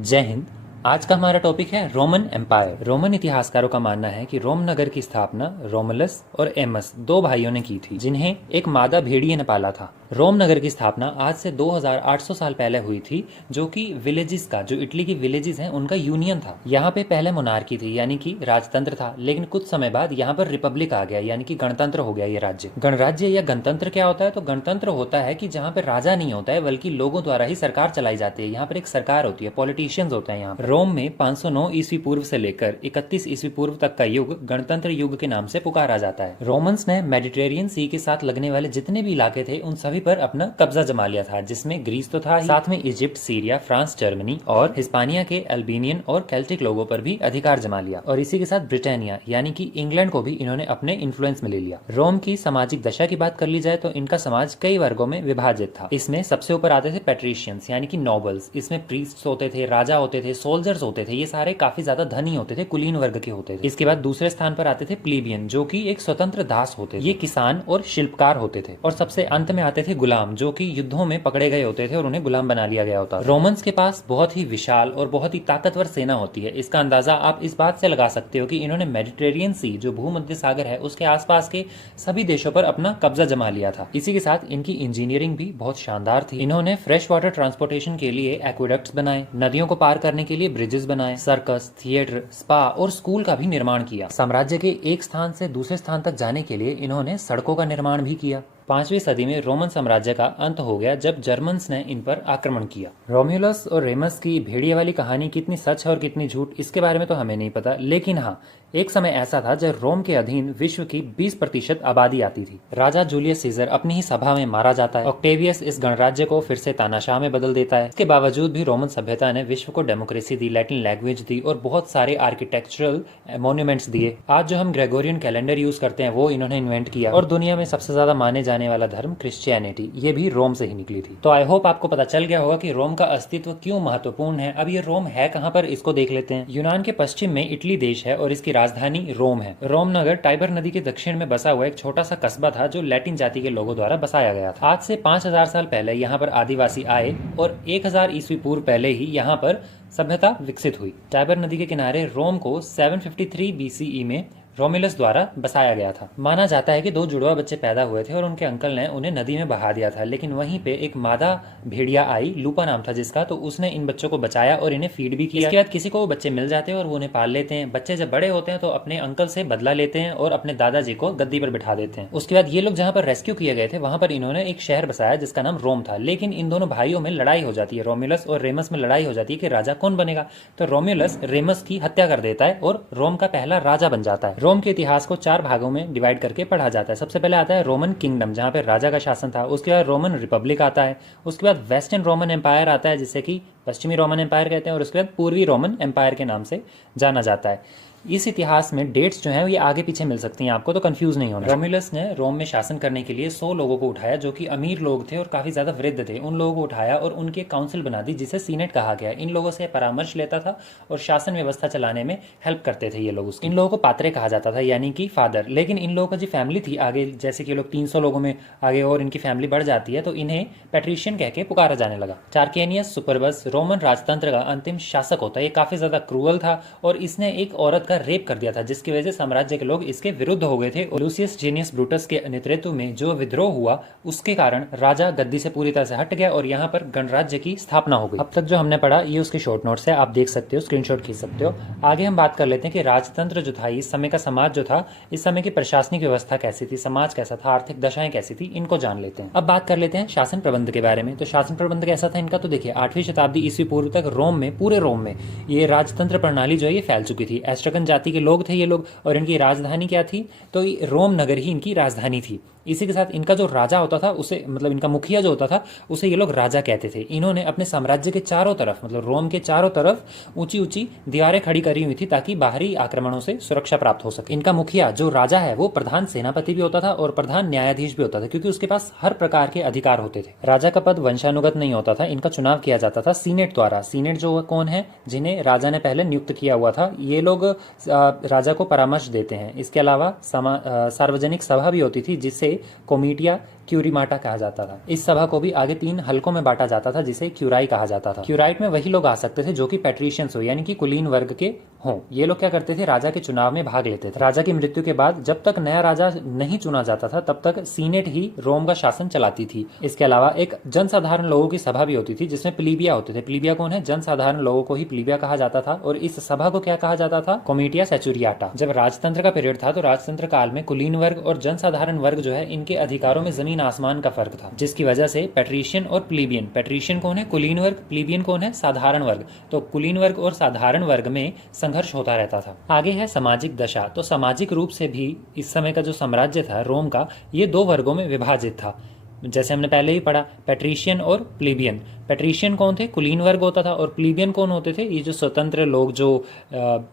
जय हिंद। आज का हमारा टॉपिक है रोमन एम्पायर। रोमन इतिहासकारों का मानना है कि रोम नगर की स्थापना रोमुलस और एमस दो भाइयों ने की थी, जिन्हें एक मादा भेड़िए ने पाला था। रोम नगर की स्थापना आज से 2800 साल पहले हुई थी, जो कि विलेजेस का, जो इटली की विलेजेस हैं, उनका यूनियन था। यहाँ पे पहले मोनार्की थी, यानी कि राजतंत्र था, लेकिन कुछ समय बाद यहाँ पर रिपब्लिक आ गया, यानी कि गणतंत्र हो गया ये राज्य। गणराज्य या गणतंत्र क्या होता है? तो गणतंत्र होता है कि जहाँ पे राजा नहीं होता है, बल्कि लोगों द्वारा ही सरकार चलाई जाती है। यहाँ पर एक सरकार होती है, पॉलिटिशियंस होते हैं। यहाँ रोम में 509 ईस्वी पूर्व से लेकर 31 ईस्वी पूर्व तक का युग गणतंत्र युग के नाम से पुकारा जाता है। रोमन्स ने मेडिटेरियन सी के साथ लगने वाले जितने भी इलाके थे, उन सभी पर अपना कब्जा जमा लिया था, जिसमें ग्रीस तो था ही, साथ में इजिप्ट, सीरिया, फ्रांस, जर्मनी और हिस्पानिया के अल्बेनियन और केल्टिक लोगों पर भी अधिकार जमा लिया। और इसी के साथ ब्रिटानिया यानी कि इंग्लैंड को भी इन्होंने अपने इन्फ्लुएंस में ले लिया। रोम की सामाजिक दशा की बात कर ली जाए तो इनका समाज कई वर्गों में विभाजित था। इसमें सबसे ऊपर आते थे पेट्रिशियंस यानी कि नोबल्स। इसमें प्रीस्ट्स होते थे, राजा होते थे, सोल्जर्स होते थे। ये सारे काफी ज्यादा धनी होते थे, कुलीन वर्ग के होते थे। इसके बाद दूसरे स्थान पर आते थे प्लीबियन, जो कि एक स्वतंत्र दास होते थे। ये किसान और शिल्पकार होते थे। और सबसे अंत में आते थे गुलाम, जो कि युद्धों में पकड़े गए होते थे और उन्हें गुलाम बना लिया गया होता। रोमन्स के पास बहुत ही विशाल और बहुत ही ताकतवर सेना होती है। इसका अंदाजा आप इस बात से लगा सकते हो कि इन्होंने मेडिटेरियन सी, जो भूमध्य सागर है, उसके आसपास के सभी देशों पर अपना कब्जा जमा लिया था। इसी के साथ इनकी इंजीनियरिंग भी बहुत शानदार थी। इन्होंने फ्रेश वाटर ट्रांसपोर्टेशन के लिए एक्वेडक्ट्स बनाए, नदियों को पार करने के लिए ब्रिजेस बनाए, सर्कस, थिएटर, स्पा और स्कूल का भी निर्माण किया। साम्राज्य के एक स्थान से दूसरे स्थान तक जाने के लिए इन्होंने सड़कों का निर्माण भी किया। 5वीं सदी में रोमन साम्राज्य का अंत हो गया जब जर्मन्स ने इन पर आक्रमण किया। रोम्यूलस और रेमस की भेड़िए वाली कहानी कितनी सच है और कितनी झूठ, इसके बारे में तो हमें नहीं पता, लेकिन हाँ, एक समय ऐसा था जब रोम के अधीन विश्व की 20% आबादी आती थी। राजा जूलियस सीजर अपनी ही सभा में मारा जाता है। ऑक्टेवियस इस गणराज्य को फिर से तानाशाह में बदल देता है। इसके बावजूद भी रोमन सभ्यता ने विश्व को डेमोक्रेसी दी, लैटिन लैंग्वेज दी और बहुत सारे आर्किटेक्चरल मॉन्यूमेंट्स दिए। आज जो हम ग्रेगोरियन कैलेंडर यूज करते हैं, वो इन्होंने इन्वेंट किया। और दुनिया में सबसे ज्यादा माने जाने वाला धर्म क्रिश्चियनिटी, ये भी रोम से ही निकली थी। तो आई होप आपको पता चल गया होगा कि रोम का अस्तित्व क्यों महत्वपूर्ण है। अब ये रोम है कहाँ पर, इसको देख लेते हैं। यूनान के पश्चिम में इटली देश है और इसकी राजधानी रोम है। रोम नगर टाइबर नदी के दक्षिण में बसा हुआ एक छोटा सा कस्बा था, जो लैटिन जाति के लोगों द्वारा बसाया गया था। आज से 5000 साल पहले यहाँ पर आदिवासी आए और 1000 ईस्वी पूर्व पहले ही यहाँ पर सभ्यता विकसित हुई। टाइबर नदी के किनारे रोम को 753 बीसीई में रोमुलस द्वारा बसाया गया था। माना जाता है कि दो जुड़वा बच्चे पैदा हुए थे और उनके अंकल ने उन्हें नदी में बहा दिया था, लेकिन वहीं पे एक मादा भेड़िया आई, लूपा नाम था जिसका, तो उसने इन बच्चों को बचाया और इन्हें फीड भी किया। इसके बाद किसी को वो बच्चे मिल जाते हैं और वो उन्हें पाल लेते हैं। बच्चे जब बड़े होते हैं तो अपने अंकल से बदला लेते हैं और अपने दादाजी को गद्दी पर बिठा देते हैं। उसके बाद ये लोग जहाँ पर रेस्क्यू किए गए थे, वहां पर इन्होंने एक शहर बसाया जिसका नाम रोम था। लेकिन इन दोनों भाइयों में लड़ाई हो जाती है, रोमुलस और रेमस में लड़ाई हो जाती है कि राजा कौन बनेगा। तो रोमुलस रेमस की हत्या कर देता है और रोम का पहला राजा बन जाता है। रोम के इतिहास को 4 भागों में डिवाइड करके पढ़ा जाता है। सबसे पहले आता है रोमन किंगडम, जहां पे राजा का शासन था। उसके बाद रोमन रिपब्लिक आता है। उसके बाद वेस्टर्न रोमन एम्पायर आता है, जिसे कि पश्चिमी रोमन एम्पायर कहते हैं। और उसके बाद पूर्वी रोमन एम्पायर के नाम से जाना जाता है। इस इतिहास में डेट्स जो हैं ये आगे पीछे मिल सकती हैं आपको, तो कंफ्यूज नहीं होना। रोमुलस ने रोम में शासन करने के लिए 100 लोगों को उठाया, जो कि अमीर लोग थे और काफी ज्यादा वृद्ध थे। उन लोगों को उठाया और उनकी काउंसिल बना दी, जिसे सीनेट कहा गया। इन लोगों से परामर्श लेता था और शासन व्यवस्था चलाने में हेल्प करते थे ये लोग। इन लोगों को पात्रे कहा जाता था, यानी कि फादर। लेकिन इन लोगों का जो फैमिली थी आगे, जैसे कि लोग 300 लोगों में आगे और इनकी फैमिली बढ़ जाती है, तो इन्हें पैट्रिशियन कह के पुकारा जाने लगा। चार्केनियस सुपरबस रोमन राजतंत्र का अंतिम शासक होता है। ये काफी ज्यादा क्रूअल था और इसने एक औरत का रेप कर दिया था, जिसकी वजह से साम्राज्य के लोग इसके विरुद्ध हो गए थे। लूसियस जेनियस ब्रूटस के नेतृत्व में जो विद्रोह हुआ, उसके कारण राजा गद्दी से पूरी तरह से हट गया और यहाँ पर गणराज्य की स्थापना हो गई। अब तक जो हमने पढ़ा ये उसके शॉर्ट नोट्स है, आप देख सकते हो, स्क्रीनशॉट खींच सकते हो। आगे हम बात कर लेते हैं कि राजतंत्र जो था, इस समय का समाज जो था, इस समय की प्रशासनिक व्यवस्था कैसी थी, समाज कैसा था, आर्थिक दशाएं कैसी थी, इनको जान लेते हैं। अब बात कर लेते हैं शासन प्रबंध के बारे में। तो शासन प्रबंध कैसा था इनका, तो देखिए 8वीं शताब्दी ईस्वी पूर्व तक रोम में, पूरे रोम में ये राजतंत्र प्रणाली जो है ये फैल चुकी थी। एस्ट्रकन जाति के लोग थे ये लोग, और इनकी राजधानी क्या थी, तो रोम नगर ही इनकी राजधानी थी। इसी के साथ इनका जो राजा होता था, उसे मतलब इनका मुखिया जो होता था, उसे ये लोग राजा कहते थे। इन्होंने अपने साम्राज्य के चारों तरफ, मतलब रोम के चारों तरफ ऊंची ऊंची दीवारें खड़ी करी हुई थी, ताकि बाहरी आक्रमणों से सुरक्षा प्राप्त हो सके। इनका मुखिया जो राजा है, वो प्रधान सेनापति भी होता था और प्रधान न्यायाधीश भी होता था, क्योंकि उसके पास हर प्रकार के अधिकार होते थे। राजा का पद वंशानुगत नहीं होता था, इनका चुनाव किया जाता था सीनेट द्वारा। सीनेट जो कौन है, जिन्हें राजा ने पहले नियुक्त किया हुआ था, ये लोग राजा को परामर्श देते हैं। इसके अलावा सार्वजनिक सभा भी होती थी, जिससे कोमिटिया क्यूरीमाटा कहा जाता था। इस सभा को भी आगे 3 हलकों में बांटा जाता था जिसे क्यूराई कहा जाता था। क्यूराइट में वही लोग आ सकते थे जो कि पैट्रिशियंस हो, यानी कि कुलीन वर्ग के हों। ये लोग क्या करते थे, राजा के चुनाव में भाग लेते थे। राजा की मृत्यु के बाद जब तक नया राजा नहीं चुना जाता था तब तक सीनेट ही रोम का शासन चलाती थी। इसके अलावा एक जनसाधारण लोगों की सभा भी होती थी जिसमें प्लीबिया होते थे। प्लीबिया कौन है, जनसाधारण लोगों को ही प्लीबिया कहा जाता था। और इस सभा को क्या कहा जाता था, कोमिटिया सेचुरियाटा। जब राजतंत्र का पीरियड था तो राजतंत्र काल में कुलीन वर्ग और जनसाधारण वर्ग जो है इनके अधिकारों में जमीन आसमान का फर्क था, जिसकी वजह से पैट्रिशियन और प्लीबियन, पैट्रिशियन कौन है, कुलीन वर्ग, प्लीबियन कौन है, साधारण वर्ग, तो कुलीन वर्ग और साधारण वर्ग में संघर्ष होता रहता था। आगे है सामाजिक दशा। तो सामाजिक रूप से भी इस समय का जो साम्राज्य था रोम का, ये 2 वर्गों में विभाजित था। जैसे हमने पहले ही पढ़ा, पैट्रिशियन और प्लीबियन। पैट्रिशियन कौन थे, कुलीन वर्ग होता था, और प्लीबियन कौन होते थे, ये जो स्वतंत्र लोग जो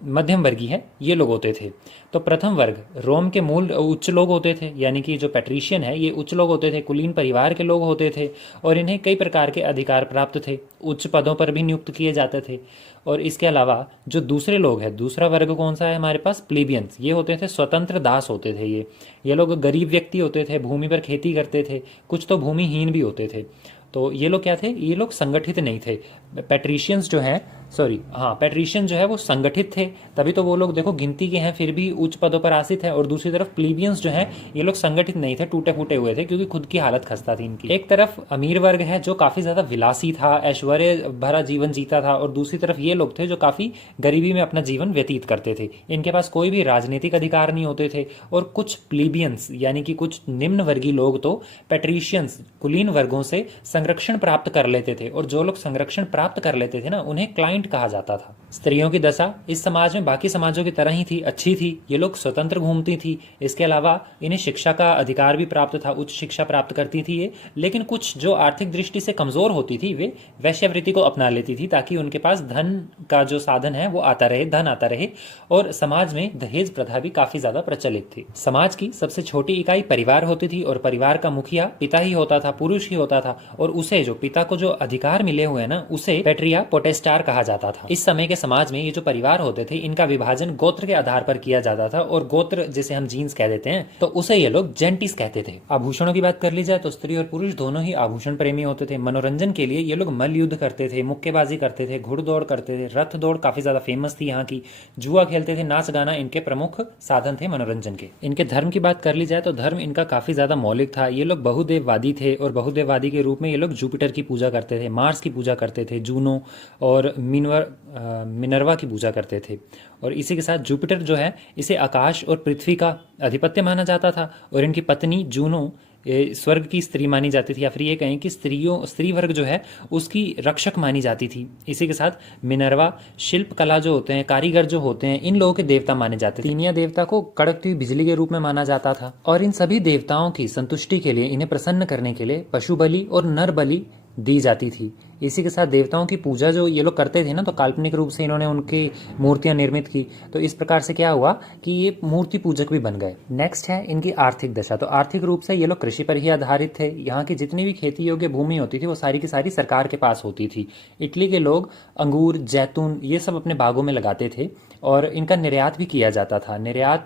मध्यम वर्गीय है ये लोग होते थे। तो प्रथम वर्ग रोम के मूल उच्च लोग होते थे, यानी कि जो पैट्रिशियन है ये उच्च लोग होते थे, कुलीन परिवार के लोग होते थे और इन्हें कई प्रकार के अधिकार प्राप्त थे, उच्च पदों पर भी नियुक्त किए जाते थे। और इसके अलावा जो दूसरे लोग हैं, दूसरा वर्ग कौन सा है हमारे पास, प्लीबियंस, ये होते थे स्वतंत्र दास होते थे। ये लोग गरीब व्यक्ति होते थे, भूमि पर खेती करते थे, कुछ तो भूमिहीन भी होते थे। तो ये लोग क्या थे, ये लोग संगठित नहीं थे। पैट्रिशियंस जो है, पैट्रिशियन जो है वो संगठित थे, तभी तो वो लोग देखो गिनती के हैं फिर भी उच्च पदों पर आसीत है। और दूसरी तरफ प्लीबियंस जो है ये लोग संगठित नहीं थे, टूटे फूटे हुए थे क्योंकि खुद की हालत खस्ता थी इनकी। एक तरफ अमीर वर्ग है जो काफी ज्यादा विलासी था, ऐश्वर्य भरा जीवन जीता था, और दूसरी तरफ ये लोग थे जो काफी गरीबी में अपना जीवन व्यतीत करते थे। इनके पास कोई भी राजनीतिक अधिकार नहीं होते थे। और कुछ प्लीबियंस यानी कि कुछ निम्न वर्गीय लोग तो पैट्रिशियंस कुलीन वर्गों से संरक्षण प्राप्त कर लेते थे, और जो लोग संरक्षण प्राप्त कर लेते थे ना उन्हें क्लाइंट कहा जाता था। स्त्रियों की दशा इस समाज में बाकी समाजों की तरह ही थी, अच्छी थी। ये लोग स्वतंत्र घूमती थी। इसके अलावा इन्हें शिक्षा का अधिकार भी प्राप्त था, उच्च शिक्षा प्राप्त करती थी ये। लेकिन कुछ जो आर्थिक दृष्टि से कमजोर होती थी वे वैश्यवृत्ति को अपना लेती थी ताकि उनके पास धन का जो साधन है वो आता रहे, धन आता रहे। और समाज में दहेज प्रथा भी काफी ज्यादा प्रचलित थी। समाज की सबसे छोटी इकाई परिवार होती थी और परिवार का मुखिया पिता ही होता था, पुरुष ही होता था। और उसे जो पिता को जो अधिकार मिले हुए हैं ना उसे पेट्रिया पोटेस्टार कहा जाता था। इस समय के समाज में ये जो परिवार होते थे इनका विभाजन गोत्र के आधार पर किया जाता था, और गोत्र जिसे हम जीन्स कह देते हैं तो उसे ये लोग जेंटिस कहते थे। आभूषणों की बात कर ली जाए तो स्त्री और पुरुष दोनों ही आभूषण प्रेमी होते थे। मनोरंजन के लिए ये लोग मल्ल युद्ध करते थे, मुक्केबाजी करते थे, घुड़दौड़ करते थे, रथ दौड़ काफी ज्यादा फेमस थी यहाँ की, जुआ खेलते थे, नाच गाना इनके प्रमुख साधन थे मनोरंजन के। इनके धर्म की बात कर ली जाए तो धर्म इनका काफी ज्यादा मौलिक था। ये लोग बहुदेववादी थे और बहुदेववादी के रूप में ये लोग जुपिटर की पूजा करते थे, मार्स की पूजा करते थे, जूनो और मिनर्वा की पूजा करते थे। और इसी के साथ जुपिटर जो है इसे आकाश और पृथ्वी का अधिपत्य माना जाता था। और इनकी पत्नी जूनो स्वर्ग की स्त्री मानी जाती थी, या फिर ये कहें कि स्त्री वर्ग जो है उसकी रक्षक मानी जाती थी। इसी के साथ मिनर्वा शिल्प कला जो होते हैं, कारीगर जो होते हैं, इन लोगों के देवता माने जाते थे। तीनिया देवता को कड़कती हुई बिजली के रूप में माना जाता था। और इन सभी देवताओं की संतुष्टि के लिए, इन्हें प्रसन्न करने के लिए पशु बलि और नर बलि दी जाती थी। इसी के साथ देवताओं की पूजा जो ये लोग करते थे ना, तो काल्पनिक रूप से इन्होंने उनकी मूर्तियां निर्मित की। तो इस प्रकार से क्या हुआ कि ये मूर्ति पूजक भी बन गए। नेक्स्ट है इनकी आर्थिक दशा। तो आर्थिक रूप से ये लोग कृषि पर ही आधारित थे। यहाँ की जितनी भी खेती योग्य भूमि होती थी वो सारी की सारी सरकार के पास होती थी। इटली के लोग अंगूर, जैतून ये सब अपने बागों में लगाते थे और इनका निर्यात भी किया जाता था। निर्यात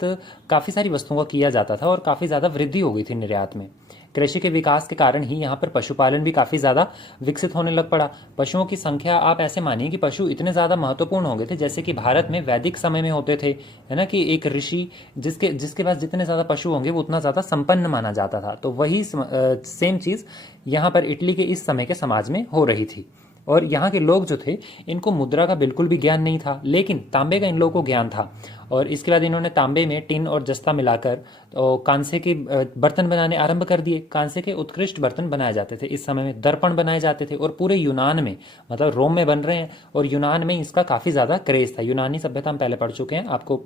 काफ़ी सारी वस्तुओं का किया जाता था और काफ़ी ज़्यादा वृद्धि हो गई थी निर्यात में। कृषि के विकास के कारण ही यहाँ पर पशुपालन भी काफ़ी ज़्यादा विकसित होने लग पड़ा। पशुओं की संख्या आप ऐसे मानिए कि पशु इतने ज़्यादा महत्वपूर्ण हो गए थे जैसे कि भारत में वैदिक समय में होते थे, है ना, कि एक ऋषि जिसके पास जितने ज़्यादा पशु होंगे वो उतना ज़्यादा संपन्न माना जाता था। तो वही सेम चीज़ यहाँ पर इटली के इस समय के समाज में हो रही थी। और यहाँ के लोग जो थे इनको मुद्रा का बिल्कुल भी ज्ञान नहीं था, लेकिन तांबे का इन लोगों को ज्ञान था। और इसके बाद इन्होंने तांबे में टिन और जस्ता मिलाकर तो कांसे के बर्तन बनाने आरंभ कर दिए। कांसे के उत्कृष्ट बर्तन बनाए जाते थे। इस समय में दर्पण बनाए जाते थे और पूरे यूनान में, मतलब रोम में बन रहे हैं और यूनान में इसका काफ़ी ज़्यादा क्रेज था। यूनानी सभ्यता हम पहले पढ़ चुके हैं, आपको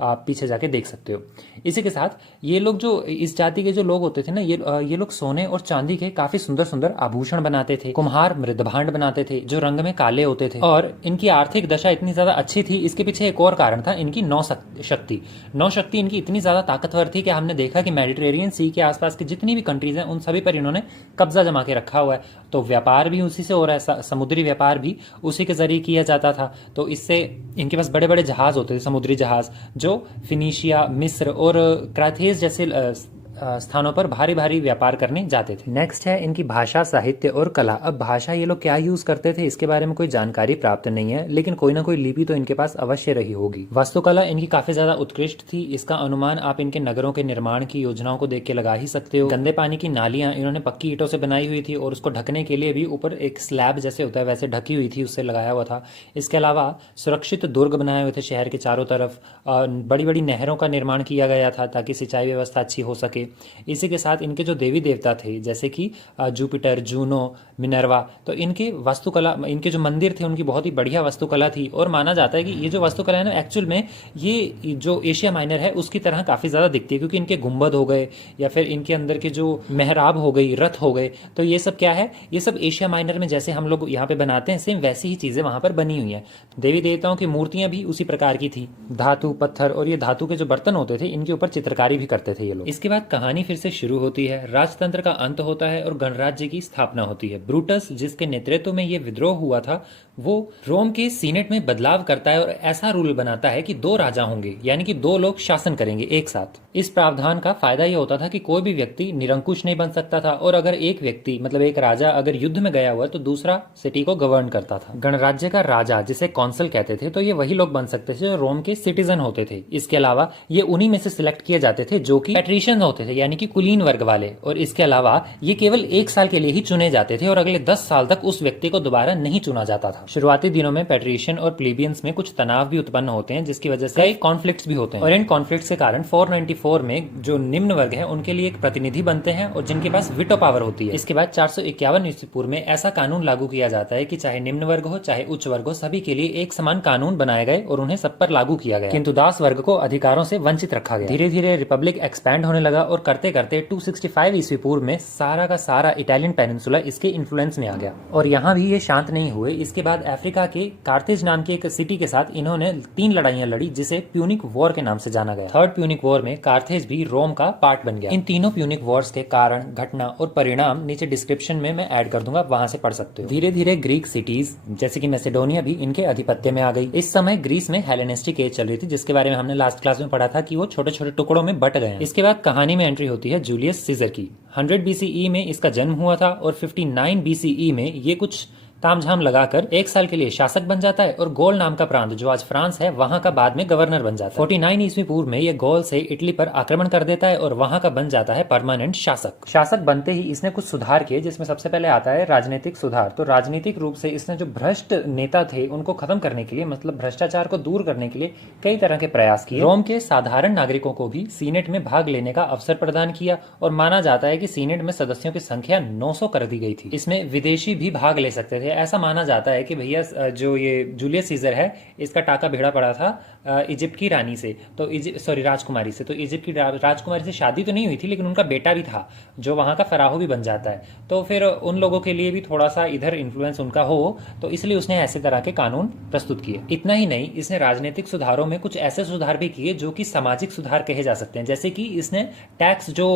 आप पीछे जाके देख सकते हो। इसी के साथ ये लोग जो इस जाति के जो लोग होते थे ना, ये लोग सोने और चांदी के काफी सुंदर सुंदर आभूषण बनाते थे। कुम्हार मृदभांड बनाते थे जो रंग में काले होते थे। और इनकी आर्थिक दशा इतनी ज्यादा अच्छी थी, इसके पीछे एक और कारण था, इनकी नौशक्ति इनकी इतनी ज्यादा ताकतवर थी कि हमने देखा कि मेडिटेरेनियन सी के आसपास की जितनी भी कंट्रीज हैं उन सभी पर इन्होंने कब्जा जमा के रखा हुआ है। तो व्यापार भी उसी से हो रहा है, समुद्री व्यापार भी उसी के जरिए किया जाता था। तो इससे इनके पास बड़े बड़े जहाज होते थे, समुद्री जहाज, जो फिनीशिया, मिस्र और क्राथेस जैसे स्थानों पर भारी भारी व्यापार करने जाते थे। नेक्स्ट है इनकी भाषा, साहित्य और कला। अब भाषा ये लोग क्या यूज करते थे इसके बारे में कोई जानकारी प्राप्त नहीं है, लेकिन कोई ना कोई लिपि तो इनके पास अवश्य रही होगी। वास्तुकला इनकी काफी ज्यादा उत्कृष्ट थी। इसका अनुमान आप इनके नगरों के निर्माण की योजनाओं को देख के लगा ही सकते हो। गंदे पानी की नालियां इन्होंने पक्की ईंटों से बनाई हुई थी और उसको ढकने के लिए भी ऊपर एक स्लैब जैसे होता है वैसे ढकी हुई थी, उससे लगाया हुआ था। इसके अलावा सुरक्षित दुर्ग बनाए हुए थे शहर के चारों तरफ। बड़ी बड़ी नहरों का निर्माण किया गया था ताकि सिंचाई व्यवस्था अच्छी हो सके। इसी के साथ इनके जो देवी देवता थे जैसे कि जुपिटर, जूनो, मिनर्वा, तो इनके वास्तुकला, इनके जो मंदिर थे उनकी बहुत ही बढ़िया वास्तुकला थी। और माना जाता है कि ये जो वास्तुकला है ना एक्चुअल में ये जो एशिया माइनर है उसकी तरह काफी ज्यादा दिखती है, क्योंकि इनके गुंबद हो गए या फिर इनके अंदर के जो मेहराब हो गई, रथ हो गए, तो ये सब क्या है, ये सब एशिया माइनर में जैसे हम लोग यहाँ पे बनाते हैं सेम वैसी ही चीजें वहां पर बनी हुई हैं। देवी देवताओं की मूर्तियां भी उसी प्रकार की थी, धातु, पत्थर, और ये धातु के जो बर्तन होते थे इनके ऊपर चित्रकारी भी करते थे ये लोग। इसके बाद कहानी फिर से शुरू होती है, राजतंत्र का अंत होता है और गणराज्य की स्थापना होती है। ब्रूटस जिसके नेतृत्व में ये विद्रोह हुआ था वो रोम के सीनेट में बदलाव करता है और ऐसा रूल बनाता है कि 2 राजा होंगे, यानी कि 2 लोग शासन करेंगे एक साथ। इस प्रावधान का फायदा ये होता था कि कोई भी व्यक्ति निरंकुश नहीं बन सकता था, और अगर एक व्यक्ति मतलब एक राजा अगर युद्ध में गया हुआ तो दूसरा सिटी को गवर्न करता था। गणराज्य का राजा जिसे कौंसल कहते थे, तो ये वही लोग बन सकते थे जो रोम के सिटीजन होते थे। इसके अलावा ये उन्हीं में से सिलेक्ट किए जाते थे जो कि पैट्रिशियन होते थे, यानी कि कुलीन वर्ग वाले। और इसके अलावा ये केवल 1 साल के लिए ही चुने जाते थे और अगले 10 साल तक उस व्यक्ति को दोबारा नहीं चुना जाता था। शुरुआती दिनों में पैट्रिशियन और प्लेबियंस में कुछ तनाव भी उत्पन्न होते हैं, जिसकी वजह से कई कॉन्फ्लिक्ट्स भी होते हैं। और इन कॉन्फ्लिक्ट्स के कारण 494 में जो निम्न वर्ग है उनके लिए एक प्रतिनिधि बनते हैं और जिनके पास विटो पावर होती है। इसके बाद 451 ईस्वी पूर्व में ऐसा कानून लागू किया जाता है कि चाहे निम्न वर्ग हो चाहे उच्च वर्ग हो, सभी के लिए एक समान कानून बनाए गए और उन्हें सब पर लागू किया गया, किंतु दास वर्ग को अधिकारों से वंचित रखा गया। धीरे धीरे रिपब्लिक एक्सपैंड होने लगा और करते करते 265 ईस्वी पूर्व में सारा का सारा इटालियन पेनिनसुला इसके इन्फ्लुएंस में आ गया। और यहाँ भी ये शांत नहीं हुए। इसके बाद अफ्रीका के कार्तेज नाम की एक सिटी के साथ इन्होंने 3 लड़ाइयां लड़ी, जिसे प्यूनिक वॉर के नाम से जाना गया। थर्ड प्यूनिक वॉर में कार्तेज भी रोम का पार्ट बन गया। इन तीनों प्यूनिक वॉर्स के कारण, घटना और परिणाम नीचे डिस्क्रिप्शन में मैं ऐड कर दूंगा, वहां से पढ़ सकते हो। धीरे धीरे ग्रीक सिटीज जैसे कि मैसेडोनिया भी इनके अधिपत्य में आ गई। इस समय ग्रीस में हेलेनिस्टिक एज चल रही थी, जिसके बारे में हमने लास्ट क्लास में पढ़ा था कि वो छोटे छोटे टुकड़ों में बट गए। इसके बाद कहानी में एंट्री होती है जूलियस सीजर की। 100 BCE में इसका जन्म हुआ था और 59 BCE में ये कुछ तामझाम लगाकर 1 साल के लिए शासक बन जाता है और गौल नाम का प्रांत जो आज फ्रांस है वहां का बाद में गवर्नर बन जाता है। 49 ईस्वी पूर्व में ये गौल से इटली पर आक्रमण कर देता है और वहां का बन जाता है परमानेंट शासक। शासक बनते ही इसने कुछ सुधार किए, जिसमें सबसे पहले आता है राजनीतिक सुधार। तो राजनीतिक रूप से इसने जो भ्रष्ट नेता थे उनको खत्म करने के लिए, मतलब भ्रष्टाचार को दूर करने के लिए कई तरह के प्रयास किए। रोम के साधारण नागरिकों को भी सीनेट में भाग लेने का अवसर प्रदान किया और माना जाता है कि सीनेट में सदस्यों की संख्या 900 कर दी गई थी। इसमें विदेशी भी भाग ले सकते थे। ऐसा माना जाता है कि भैया जो ये जूलियस सीजर है इसका टाका भिड़ा पड़ा था इजिप्ट की रानी से, तो राजकुमारी से। तो इजिप्ट की राजकुमारी से शादी तो नहीं हुई थी, लेकिन उनका बेटा भी था जो वहां का फराहो भी बन जाता है। तो फिर उन लोगों के लिए भी थोड़ा सा इधर इन्फ्लुएंस उनका हो, तो इसलिए उसने ऐसे तरह के कानून प्रस्तुत किए। इतना ही नहीं, इसने राजनीतिक सुधारों में कुछ ऐसे सुधार भी किए जो कि सामाजिक सुधार कहे जा सकते हैं। जैसे कि इसने टैक्स जो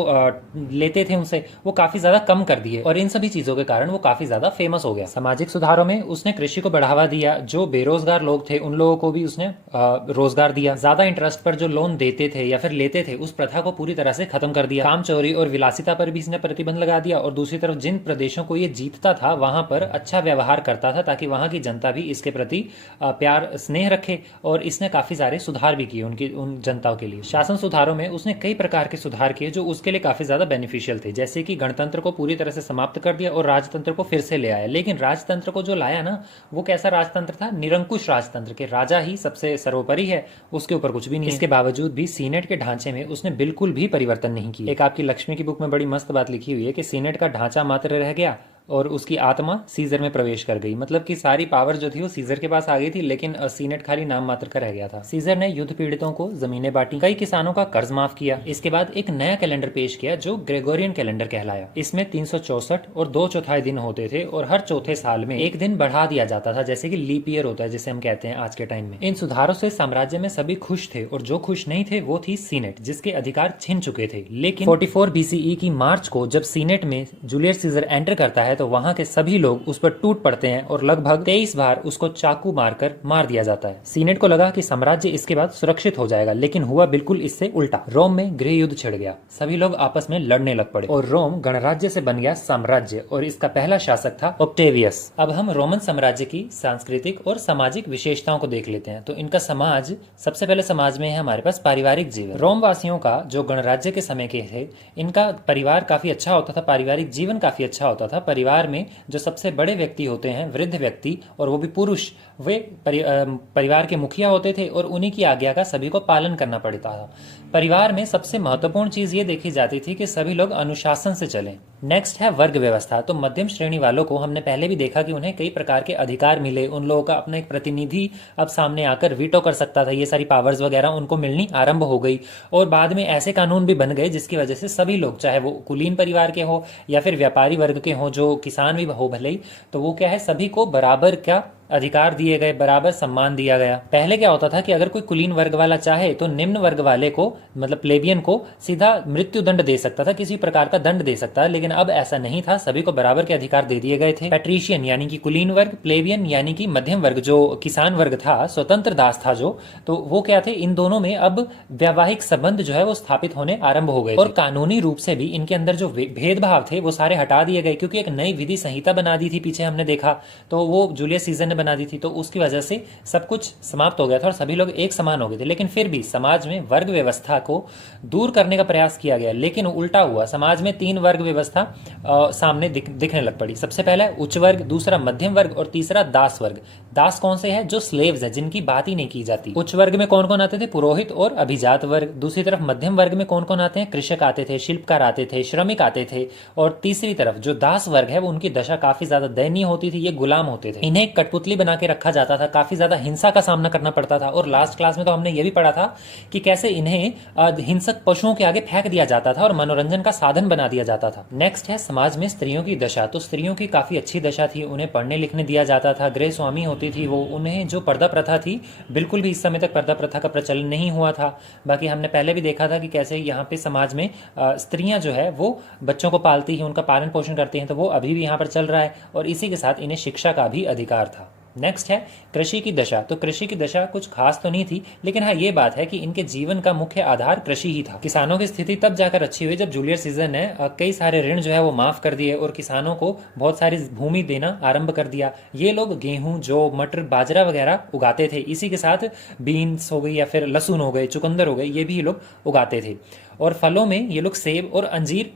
लेते थे उनसे वो काफी ज्यादा कम कर दिए और इन सभी चीजों के कारण वो काफी ज्यादा फेमस हो गया। सामाजिक सुधारों में उसने कृषि को बढ़ावा दिया। जो बेरोजगार लोग थे उन लोगों को भी उसने रोजगार दिया। ज्यादा इंटरेस्ट पर जो लोन देते थे या फिर लेते थे उस प्रथा को पूरी तरह से खत्म कर दिया। काम चोरी और विलासिता पर भी इसने प्रतिबंध लगा दिया। और दूसरी तरफ जिन प्रदेशों को ये जीतता था वहां पर अच्छा व्यवहार करता था ताकि वहां की जनता भी इसके प्रति प्यार स्नेह रखे। और इसने काफी सारे सुधार भी किए उन जनताओं के लिए। शासन सुधारों में उसने कई प्रकार के सुधार किए जो उसके लिए काफी ज्यादा बेनिफिशियल थे। जैसे कि गणतंत्र को पूरी तरह से समाप्त कर दिया और राजतंत्र को फिर से ले आया। लेकिन राजतंत्र को जो लाया ना, वो कैसा राजतंत्र था? निरंकुश राजतंत्र के राजा ही सबसे सर्वोपरि है, उसके ऊपर कुछ भी नहीं। इसके बावजूद भी सीनेट के ढांचे में उसने बिल्कुल भी परिवर्तन नहीं किया। एक आपकी लक्ष्मी की बुक में बड़ी मस्त बात लिखी हुई है कि सीनेट का ढांचा मात्र रह गया और उसकी आत्मा सीजर में प्रवेश कर गई। मतलब कि सारी पावर जो थी वो सीजर के पास आ गई थी, लेकिन सीनेट खाली नाम मात्र का रह गया था। सीजर ने युद्ध पीड़ितों को जमीनें बांटी, कई किसानों का कर्ज माफ किया। इसके बाद एक नया कैलेंडर पेश किया जो ग्रेगोरियन कैलेंडर कहलाया। इसमें 364 और 2/4 दिन होते थे और हर चौथे साल में एक दिन बढ़ा दिया जाता था, जैसे कि लीप ईयर होता है जिसे हम कहते हैं आज के टाइम में। इन सुधारों से साम्राज्य में सभी खुश थे और जो खुश नहीं थे वो थी सीनेट, जिसके अधिकार छिन चुके थे। लेकिन 44 BCE की मार्च को जब सीनेट में जूलियस सीजर एंटर करता है है तो वहां के सभी लोग उस पर टूट पड़ते हैं और लगभग 23 बार उसको चाकू मारकर मार दिया जाता है। सीनेट को लगा कि साम्राज्य इसके बाद सुरक्षित हो जाएगा, लेकिन हुआ बिल्कुल इससे उल्टा। रोम में गृह युद्ध छिड़ गया, सभी लोग आपस में लड़ने लग पड़े और रोम गणराज्य से बन गया साम्राज्य और इसका पहला शासक था ऑक्टेवियस। अब हम रोमन साम्राज्य की सांस्कृतिक और सामाजिक विशेषताओं को देख लेते हैं। तो इनका समाज, सबसे पहले समाज में है हमारे पास पारिवारिक जीवन। रोम वासियों का जो गणराज्य के समय के थे, इनका परिवार काफी अच्छा होता था, पारिवारिक जीवन काफी अच्छा होता था। परिवार में जो सबसे बड़े व्यक्ति होते हैं, वृद्ध व्यक्ति, और वो भी पुरुष, वे परिवार के मुखिया होते थे और उन्हीं की आज्ञा का सभी को पालन करना पड़ता था। परिवार में सबसे महत्वपूर्ण चीज ये देखी जाती थी कि सभी लोग अनुशासन से चलें। नेक्स्ट है वर्ग व्यवस्था। तो मध्यम श्रेणी वालों को हमने पहले भी देखा कि उन्हें कई प्रकार के अधिकार मिले, उन लोगों का अपना एक प्रतिनिधि अब सामने आकर वीटो कर सकता था, ये सारी पावर्स वगैरह उनको मिलनी आरंभ हो गई। और बाद में ऐसे कानून भी बन गए जिसकी वजह से सभी लोग, चाहे वो कुलीन परिवार के हो या फिर व्यापारी वर्ग के हो, जो किसान भी हो भले ही, तो वो क्या है, सभी को बराबर क्या अधिकार दिए गए, बराबर सम्मान दिया गया। पहले क्या होता था कि अगर कोई कुलीन वर्ग वाला चाहे तो निम्न वर्ग वाले को, मतलब प्लेबियन को, सीधा मृत्यु दंड दे सकता था, किसी प्रकार का दंड दे सकता था। लेकिन अब ऐसा नहीं था, सभी को बराबर के अधिकार दे दिए गए थे। पैट्रिशियन यानी कि कुलीन वर्ग, प्लेबियन यानी कि मध्यम वर्ग, जो किसान वर्ग था, स्वतंत्र दास था जो, तो वो क्या थे, इन दोनों में अब वैवाहिक संबंध जो है वो स्थापित होने आरंभ हो गए और कानूनी रूप से भी इनके अंदर जो भेदभाव थे वो सारे हटा दिए गए, क्योंकि एक नई विधि संहिता बना दी थी पीछे हमने देखा, तो वो जूलियस सीजर ने बना दी थी, तो उसकी वजह से सब कुछ समाप्त हो गया था और सभी लोग एक समान हो गए थे। लेकिन फिर भी समाज में वर्ग व्यवस्था को दूर करने का प्रयास किया गया, लेकिन उल्टा हुआ। समाज में 3 वर्ग व्यवस्था सामने दिखने लग पड़ी। सबसे पहला उच्च वर्ग, दूसरा मध्यम वर्ग और तीसरा दास वर्ग। दास कौन से हैं? जो स्लेव्स है, जिनकी बात ही नहीं की जाती। उच्च वर्ग में कौन कौन आते थे? पुरोहित और अभिजात वर्ग। दूसरी तरफ मध्यम वर्ग में कौन कौन आते हैं? कृषक आते थे, शिल्पकार आते थे, श्रमिक आते थे। और तीसरी तरफ जो दास वर्ग है वो उनकी दशा काफी ज्यादा दयनीय होती थी, ये गुलाम होते थे, इन्हें कठपुतली बना के रखा जाता था, काफी ज्यादा हिंसा का सामना करना पड़ता था। और लास्ट क्लास में तो हमने ये भी पढ़ा था कि कैसे इन्हें हिंसक पशुओं के आगे फेंक दिया जाता था और मनोरंजन का साधन बना दिया जाता था। नेक्स्ट है समाज में स्त्रियों की दशा। तो स्त्रियों की काफी अच्छी दशा थी, उन्हें पढ़ने लिखने दिया जाता था, गृह स्वामी होती थी वो। उन्हें जो पर्दा प्रथा थी, बिल्कुल भी इस समय तक पर्दा प्रथा का प्रचलन नहीं हुआ था। बाकी हमने पहले भी देखा था कि कैसे यहाँ पे समाज में स्त्रियां जो है वो बच्चों को पालती हैं, उनका पालन पोषण करती हैं, तो वो अभी भी यहाँ पर चल रहा है। और इसी के साथ इन्हें शिक्षा का भी अधिकार था। नेक्स्ट है कृषि की दशा। तो कृषि की दशा कुछ खास तो नहीं थी, लेकिन हाँ ये बात है कि इनके जीवन का मुख्य आधार कृषि ही था। किसानों की स्थिति तब जाकर अच्छी हुई जब जूलियस सीजर ने कई सारे ऋण जो है वो माफ कर दिए और किसानों को बहुत सारी भूमि देना आरंभ कर दिया। ये लोग गेहूं, जौ, मटर, बाजरा वगैरह उगाते थे। इसी के साथ बीन्स हो गई या फिर लहसुन हो गए, चुकंदर हो गए, ये भी ये लोग उगाते थे। और फलों में ये लोग सेब और अंजीर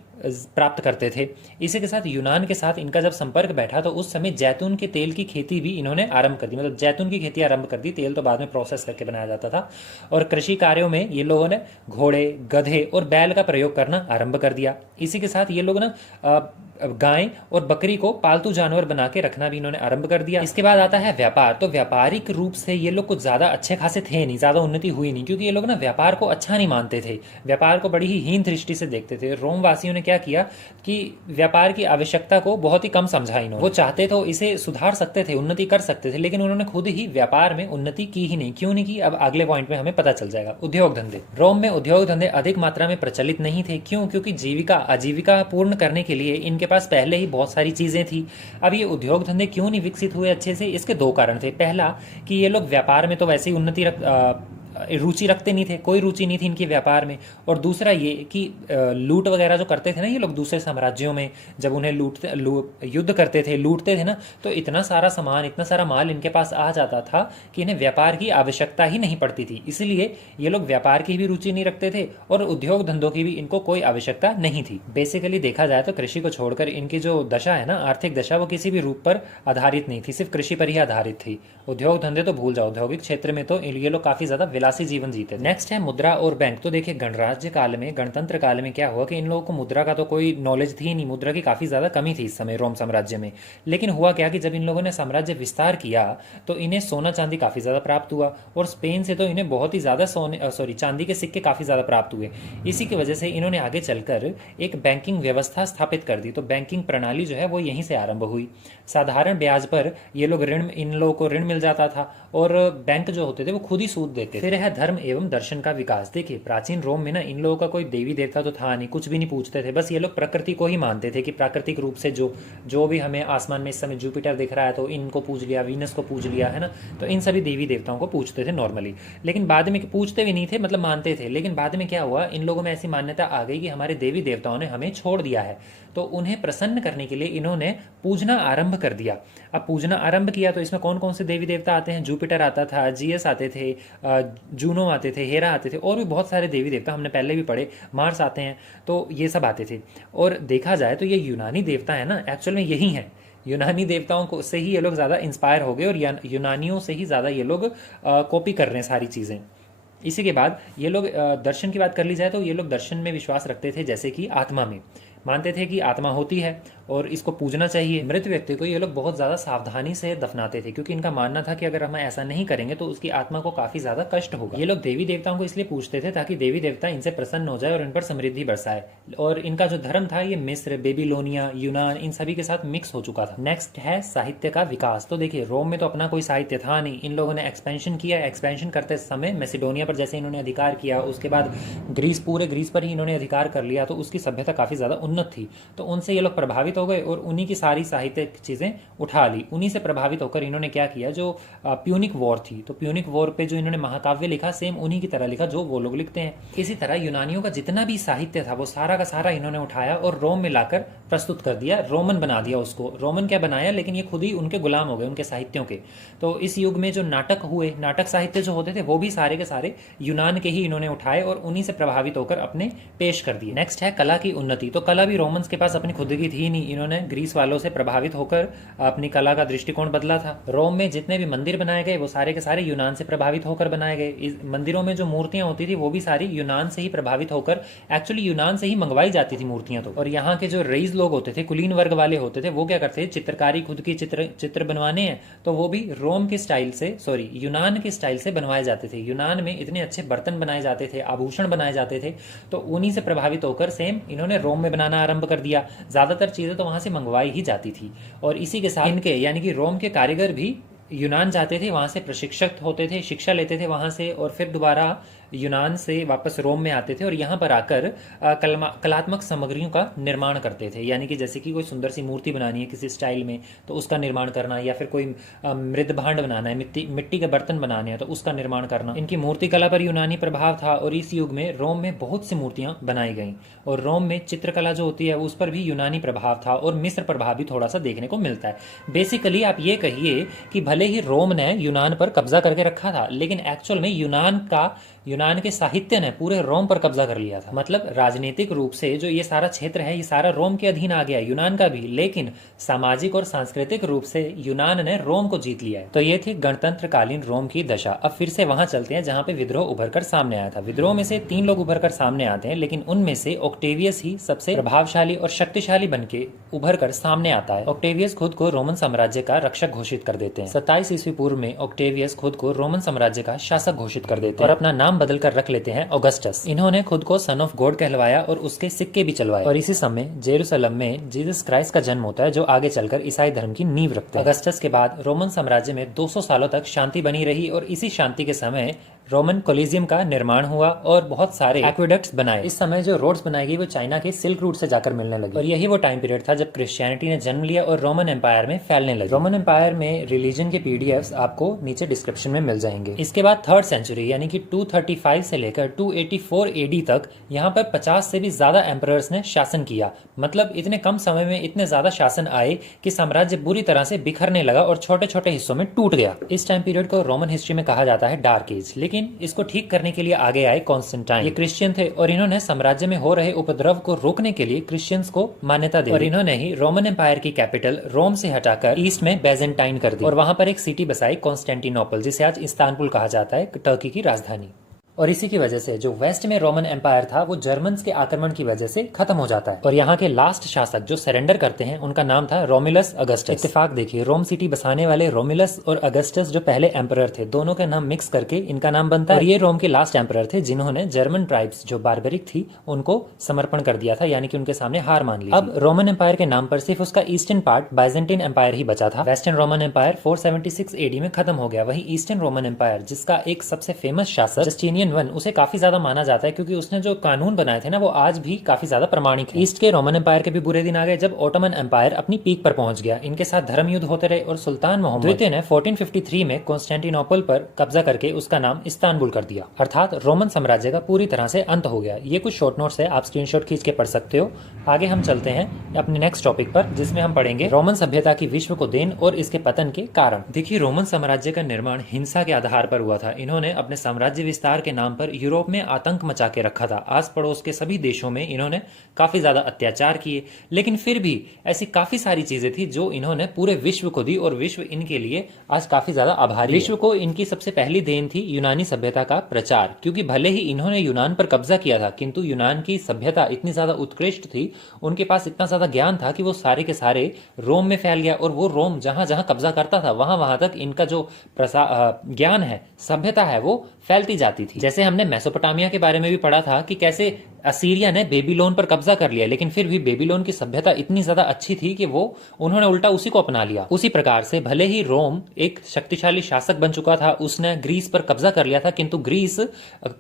प्राप्त करते थे। इसी के साथ यूनान के साथ इनका जब संपर्क बैठा तो उस समय जैतून के तेल की खेती भी इन्होंने आरंभ कर दी, मतलब जैतून की खेती आरंभ कर दी। तेल तो बाद में प्रोसेस करके बनाया जाता था। और कृषि कार्यों में ये लोगों ने घोड़े, गधे और बैल का प्रयोग करना आरंभ कर दिया। इसी के साथ ये लोग ना गाय और बकरी को पालतू जानवर बना के रखना भी इन्होंने आरंभ कर दिया। इसके बाद आता है व्यापार। तो व्यापारिक रूप से ये लोग कुछ ज्यादा अच्छे खासे थे नहीं, ज्यादा उन्नति हुई नहीं, क्योंकि ये लोग ना व्यापार को अच्छा नहीं मानते थे, व्यापार को बड़ी ही हीन दृष्टि से देखते थे। रोम वासियों ने क्या किया कि व्यापार की आवश्यकता को बहुत ही कम समझा इन्होंने। वो चाहते तो इसे सुधार सकते थे, उन्नति कर सकते थे, लेकिन उन्होंने खुद ही व्यापार में उन्नति की ही नहीं। क्यों नहीं की, अब अगले पॉइंट में हमें पता चल जाएगा। उद्योग धंधे। रोम में उद्योग धंधे अधिक मात्रा में प्रचलित नहीं थे। क्यों? क्योंकि आजीविका पूर्ण करने के लिए इनके पास पहले ही बहुत सारी चीजें थी। अब ये उद्योग धंधे क्यों नहीं विकसित हुए अच्छे से? इसके 2 कारण थे। पहला कि ये लोग व्यापार में तो वैसे ही रुचि रखते नहीं थे, कोई रुचि नहीं थी इनके व्यापार में। और दूसरा ये कि लूट वगैरह जो करते थे ना ये लोग दूसरे साम्राज्यों में, जब उन्हें युद्ध करते थे, लूटते थे ना, तो इतना सारा सामान, इतना सारा माल इनके पास आ जाता था कि इन्हें व्यापार की आवश्यकता ही नहीं पड़ती थी। इसलिए ये लोग व्यापार की भी रुचि नहीं रखते थे और उद्योग धंधों की भी इनको कोई आवश्यकता नहीं थी। बेसिकली देखा जाए तो कृषि को छोड़कर इनकी जो दशा है ना, आर्थिक दशा, वो किसी भी रूप पर आधारित नहीं थी, सिर्फ कृषि पर ही आधारित थी। उद्योग धंधे तो भूल जाओ, औद्योगिक क्षेत्र में तो ये लोग काफी ज्यादा विलासी जीवन जीते थे। नेक्स्ट है मुद्रा और बैंक। तो देखिए गणराज्य काल में, गणतंत्र काल में क्या हुआ कि इन लोगों को मुद्रा का तो कोई नॉलेज थी नहीं, मुद्रा की काफी ज्यादा कमी थी इस समय रोम साम्राज्य में। लेकिन हुआ क्या कि जब इन लोगों ने साम्राज्य विस्तार किया तो इन्हें सोना चांदी काफी ज्यादा प्राप्त हुआ और स्पेन से तो इन्हें बहुत ही ज्यादा चांदी के सिक्के काफी ज्यादा प्राप्त हुए। इसी की वजह से इन्होंने आगे चलकर एक बैंकिंग व्यवस्था स्थापित कर दी। तो बैंकिंग प्रणाली जो है वो यहीं से आरंभ हुई। साधारण ब्याज पर ये लोग इन लोगों को ऋण मिल जाता था और बैंक जो होते थे वो खुद ही सूद देते थे। फिर है धर्म एवं दर्शन का विकास। देखिए प्राचीन रोम में ना इन लोगों का कोई देवी देवता तो था नहीं, कुछ भी नहीं पूछते थे, बस ये लोग प्रकृति को ही मानते थे कि प्राकृतिक रूप से जो भी हमें आसमान में इस समय जुपिटर दिख रहा है तो इनको पूज लिया, वीनस को पूज लिया, है ना। तो इन सभी देवी देवताओं को पूछते थे नॉर्मली, लेकिन बाद में पूछते भी नहीं थे, मतलब मानते थे। लेकिन बाद में क्या हुआ, इन लोगों में ऐसी मान्यता आ गई कि हमारे देवी देवताओं ने हमें छोड़ दिया है, तो उन्हें प्रसन्न करने के लिए इन्होंने पूजना आरंभ कर दिया। अब पूजना आरंभ किया तो इसमें कौन कौन से देवी देवता आते हैं, जुपिटर आता था, जीएस आते थे, जूनो आते थे, हेरा आते थे, और भी बहुत सारे देवी देवता हमने पहले भी पढ़े, मार्स आते हैं, तो ये सब आते थे। और देखा जाए तो ये यूनानी देवता है ना, एक्चुअल में यही है, यूनानी देवताओं को से ही ये लोग ज़्यादा इंस्पायर हो गए और यूनानियों से ही ज़्यादा ये लोग कॉपी कर रहे हैं सारी चीज़ें। इसी के बाद ये लोग दर्शन की बात कर ली जाए तो ये लोग दर्शन में विश्वास रखते थे, जैसे कि आत्मा में मानते थे कि आत्मा होती है और इसको पूजना चाहिए। मृत व्यक्ति को ये लोग बहुत ज़्यादा सावधानी से दफनाते थे, क्योंकि इनका मानना था कि अगर हम ऐसा नहीं करेंगे तो उसकी आत्मा को काफ़ी ज़्यादा कष्ट होगा। ये लोग देवी देवताओं को इसलिए पूछते थे ताकि देवी देवता इनसे प्रसन्न हो जाए और इन पर समृद्धि बरसाए। और इनका जो धर्म था ये मिस्र, बेबीलोनिया, यूनान, इन सभी के साथ मिक्स हो चुका था। नेक्स्ट है साहित्य का विकास। तो देखिए रोम में तो अपना कोई साहित्य था नहीं, इन लोगों ने एक्सपेंशन किया। एक्सपेंशन करते समय मैसिडोनिया पर जैसे इन्होंने अधिकार किया, उसके बाद ग्रीस, पूरे ग्रीस पर ही इन्होंने अधिकार कर लिया, तो उसकी सभ्यता काफ़ी ज़्यादा उन्नत थी, तो उनसे ये लोग प्रभावित हो गए और उन्हीं की सारी साहित्यिक चीज़ें उठा ली। उन्हीं से प्रभावित होकर इन्होंने क्या किया, जो प्यूनिक वॉर थी, तो प्यूनिक वॉर पे जो इन्होंने महाकाव्य लिखा, सेम उन्हीं की तरह लिखा जो वो लोग लिखते हैं। इसी तरह यूनानियों का जितना भी साहित्य था वो सारा का सारा इन्होंने उठाया और रोम में लाकर प्रस्तुत कर दिया, रोमन बना दिया उसको। रोमन क्या बनाया, लेकिन ये खुद ही उनके गुलाम हो गए उनके साहित्यों के। तो इस युग में जो नाटक हुए, नाटक साहित्य जो होते थे वो भी सारे के सारे यूनान के ही इन्होंने उठाए और उन्हीं से प्रभावित होकर अपने पेश कर दिए। नेक्स्ट है कला की उन्नति। तो कला भी रोमन्स के पास अपनी खुद की थी नहीं, इन्होंने ग्रीस वालों से प्रभावित होकर अपनी कला का दृष्टिकोण बदला था। रोम में जितने भी मंदिर बनाए गए वो सारे के सारे यूनान से प्रभावित होकर बनाए गए। इस मंदिरों में जो मूर्तियां होती थी वो भी सारी यूनान से ही प्रभावित होकर, एक्चुअली यूनान से ही मंगवाई जाती थी मूर्तियां तो। और यहाँ के जो रईस लोग होते थे, कुलीन वर्ग वाले होते थे, वो क्या करते थे, चित्रकारी, खुद की चित्र बनवाने हैं तो वो भी रोम के स्टाइल से, सॉरी यूनान के स्टाइल से बनवाए जाते थे। यूनान में इतने अच्छे बर्तन बनाए जाते थे, आभूषण बनाए जाते थे, तो उन्हीं से प्रभावित होकर सेम इन्होंने रोम में बनाना आरंभ कर दिया। ज़्यादातर चीज़ें तो वहाँ से मंगवाई ही जाती थी। और इसी के साथ इनके यानी कि रोम के कारीगर भी यूनान जाते थे, वहाँ से प्रशिक्षक होते थे, शिक्षा लेते थे वहाँ से, और फिर दोबारा यूनान से वापस रोम में आते थे और यहाँ पर आकर कलात्मक सामग्रियों का निर्माण करते थे। यानी कि जैसे कि कोई सुंदर सी मूर्ति बनानी है किसी स्टाइल में तो उसका निर्माण करना, या फिर कोई मृद भांड बनाना है, मिट्टी के बर्तन बनाने हैं तो उसका निर्माण करना। इनकी मूर्ति कला पर यूनानी प्रभाव था और इस युग में रोम में बहुत सी मूर्तियां बनाई गईं। और रोम में चित्रकला जो होती है उस पर भी यूनानी प्रभाव था और मिस्र प्रभाव भी थोड़ा सा देखने को मिलता है। बेसिकली आप ये कहिए कि भले ही रोम ने यूनान पर कब्जा करके रखा था, लेकिन एक्चुअल में यूनान के साहित्य ने पूरे रोम पर कब्जा कर लिया था। मतलब राजनीतिक रूप से जो ये सारा क्षेत्र है ये सारा रोम के अधीन आ गया, यूनान का भी, लेकिन सामाजिक और सांस्कृतिक रूप से यूनान ने रोम को जीत लिया है। तो ये थी गणतंत्रकालीन रोम की दशा। अब फिर से वहां चलते हैं जहां पे विद्रोह उभर कर सामने आया था। विद्रोह में से 3 लोग उभर कर सामने आते हैं, लेकिन उनमें से ऑक्टेवियस ही सबसे प्रभावशाली और शक्तिशाली बन के उभर कर सामने आता है। ऑक्टेवियस खुद को रोमन साम्राज्य का रक्षक घोषित कर देते हैं। 27 ईस्वी पूर्व में ऑक्टेवियस खुद को रोमन साम्राज्य का शासक घोषित कर देते हैं और अपना नाम बदल कर रख लेते हैं ऑगस्टस। इन्होंने खुद को सन ऑफ गॉड कहलवाया और उसके सिक्के भी चलवाए। और इसी समय जेरूसलम में जीसस क्राइस्ट का जन्म होता है, जो आगे चलकर ईसाई धर्म की नींव रखते हैं। अगस्टस के बाद रोमन साम्राज्य में 200 सालों तक शांति बनी रही और इसी शांति के समय रोमन कोलिजियम का निर्माण हुआ और बहुत सारे एक्वेडक्ट्स बनाए। इस समय जो रोड्स बनाई गई वो चाइना के सिल्क रूट से जाकर मिलने लगी और यही वो टाइम पीरियड था जब क्रिश्चियनिटी ने जन्म लिया और रोमन एम्पायर में फैलने लगी। रोमन एम्पायर में रिलीजन के पीडीएफ्स आपको नीचे डिस्क्रिप्शन में मिल जाएंगे। इसके बाद 3rd सेंचुरी यानी कि 235 से लेकर 284 एडी तक यहाँ पर 50 से भी ज्यादा एम्परर्स ने शासन किया। मतलब इतने कम समय में इतने ज्यादा शासन आए कि साम्राज्य बुरी तरह से बिखरने लगा और छोटे छोटे हिस्सों में टूट गया। इस टाइम पीरियड को रोमन हिस्ट्री में कहा जाता है डार्क एज। लेकिन इसको ठीक करने के लिए आगे आए कॉन्स्टेंटाइन। ये क्रिश्चियन थे और इन्होंने साम्राज्य में हो रहे उपद्रव को रोकने के लिए क्रिश्चियंस को मान्यता दी और इन्होंने ही रोमन एम्पायर की कैपिटल रोम से हटाकर ईस्ट में बैजेंटाइन कर दी और वहां पर एक सिटी बसाई कॉन्स्टेंटिनोपल, जिसे आज इस्तांबुल कहा जाता है, टर्की की राजधानी। और इसी की वजह से जो वेस्ट में रोमन एम्पायर था वो जर्मन्स के आक्रमण की वजह से खत्म हो जाता है। और यहाँ के लास्ट शासक जो सरेंडर करते हैं उनका नाम था रोमुलस अगस्टस। इत्तेफाक देखिए, रोम सिटी बसाने वाले रोमुलस और अगस्टस जो पहले एम्परर थे, दोनों का नाम मिक्स करके इनका नाम बनता है। और ये रोम के लास्ट एम्परर थे जिन्होंने जर्मन ट्राइब्स जो बारबरिक थी उनको समर्पण कर दिया था, यानी कि उनके सामने हार मान ली। अब रोमन एम्पायर के नाम पर सिर्फ उसका ईस्टर्न पार्ट बाइजेंटाइन एम्पायर ही बचा था। वेस्टर्न रोमन एम्पायर 476 एडी में खत्म हो गया। वहीं ईस्टर्न रोमन एम्पायर जिसका एक सबसे फेमस शासक जस्टिनियन I, उसे काफी ज्यादा माना जाता है क्योंकि उसने जो कानून बनाए थे ना वो आज भी काफी ज्यादा प्रमाणिक है। ईस्ट के रोमन एम्पायर के भी बुरे दिन आ गए जब ओटोमन एम्पायर अपनी पीक पर पहुंच गया। इनके साथ धर्म युद्ध होते रहे और सुल्तान मोहम्मद द्वितीय ने 1453 में कॉन्स्टेंटिनोपल पर कब्जा करके उसका नाम इस्तांबुल कर दिया, अर्थात रोमन साम्राज्य का पूरी तरह से अंत हो गया। ये कुछ शॉर्ट नोट्स है, आप स्क्रीनशॉट खींच के पढ़ सकते हो। आगे हम चलते हैं अपने नेक्स्ट टॉपिक पर जिसमें हम पढ़ेंगे रोमन सभ्यता की विश्व को देन और इसके पतन के कारण। देखिए, रोमन साम्राज्य का निर्माण हिंसा के आधार पर हुआ था। इन्होंने अपने साम्राज्य विस्तार के नाम पर यूरोप में आतंक मचा के रखा था। आस पड़ोस के सभी देशों में इन्होंने काफी ज्यादा अत्याचार किए, लेकिन फिर भी ऐसी काफी सारी चीजें थी जो इन्होंने पूरे विश्व को दी और विश्व इनके लिए आज काफी ज्यादा आभारी है। विश्व को इनकी सबसे पहली देन थी यूनानी सभ्यता का प्रचार, क्योंकि भले ही इन्होंने यूनान पर कब्जा किया था किंतु यूनान की सभ्यता इतनी ज्यादा उत्कृष्ट थी, उनके पास इतना ज्यादा ज्ञान था कि वो सारे के सारे रोम में फैल गया और वो रोम जहां जहां कब्जा करता था वहां वहां तक इनका जो ज्ञान है, सभ्यता है, वो फैलती जाती थी। जैसे हमने मेसोपोटामिया के बारे में भी पढ़ा था कि कैसे असीरिया ने बेबीलोन पर कब्जा कर लिया, लेकिन फिर भी बेबीलोन की सभ्यता इतनी ज्यादा अच्छी थी कि वो उन्होंने उल्टा उसी को अपना लिया। उसी प्रकार से भले ही रोम एक शक्तिशाली शासक बन चुका था, उसने ग्रीस पर कब्जा कर लिया था, किंतु ग्रीस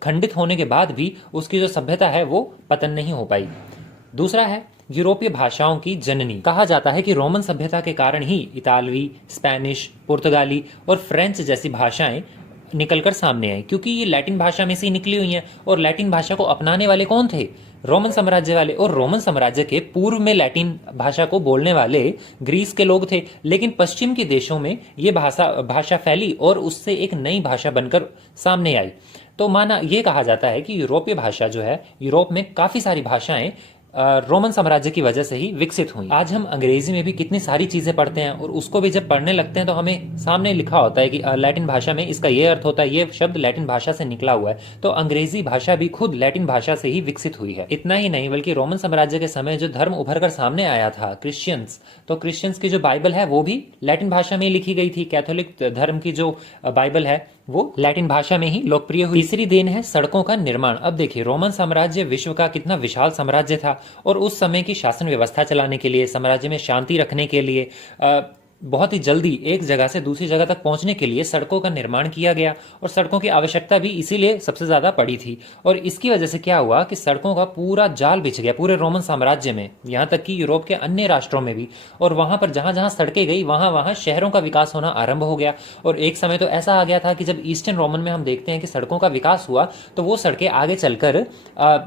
खंडित होने के बाद भी उसकी जो सभ्यता है वो पतन नहीं हो पाई। दूसरा है यूरोपीय भाषाओं की जननी। कहा जाता है कि रोमन सभ्यता के कारण ही इतालवी, स्पेनिश, पुर्तगाली और फ्रेंच जैसी भाषाएं निकलकर सामने आई, क्योंकि ये लैटिन भाषा में से ही निकली हुई हैं। और लैटिन भाषा को अपनाने वाले कौन थे? रोमन साम्राज्य वाले। और रोमन साम्राज्य के पूर्व में लैटिन भाषा को बोलने वाले ग्रीस के लोग थे, लेकिन पश्चिम के देशों में ये भाषा फैली और उससे एक नई भाषा बनकर सामने आई। तो माना ये कहा जाता है कि यूरोपीय भाषा जो है, यूरोप में काफी सारी भाषाएं रोमन साम्राज्य की वजह से ही विकसित हुई। आज हम अंग्रेजी में भी कितनी सारी चीजें पढ़ते हैं और उसको भी जब पढ़ने लगते हैं तो हमें सामने लिखा होता है कि लैटिन भाषा में इसका ये अर्थ होता है, ये शब्द लैटिन भाषा से निकला हुआ है। तो अंग्रेजी भाषा भी खुद लैटिन भाषा से ही विकसित हुई है। इतना ही नहीं बल्कि रोमन साम्राज्य के समय जो धर्म उभर कर सामने आया था, क्रिश्चियंस, तो क्रिश्चियंस की जो बाइबल है वो भी लैटिन भाषा में लिखी गई थी। कैथोलिक धर्म की जो बाइबल है वो लैटिन भाषा में ही लोकप्रिय हुई। तीसरी देन है सड़कों का निर्माण। अब देखिए, रोमन साम्राज्य विश्व का कितना विशाल साम्राज्य था और उस समय की शासन व्यवस्था चलाने के लिए, साम्राज्य में शांति रखने के लिए, बहुत ही जल्दी एक जगह से दूसरी जगह तक पहुंचने के लिए सड़कों का निर्माण किया गया और सड़कों की आवश्यकता भी इसीलिए सबसे ज्यादा पड़ी थी। और इसकी वजह से क्या हुआ कि सड़कों का पूरा जाल बिछ गया पूरे रोमन साम्राज्य में, यहां तक कि यूरोप के अन्य राष्ट्रों में भी। और वहां पर जहां जहां सड़कें गई वहां वहां शहरों का विकास होना आरंभ हो गया। और एक समय तो ऐसा आ गया था कि जब ईस्टर्न रोमन में हम देखते हैं कि सड़कों का विकास हुआ तो वो सड़कें आगे चलकर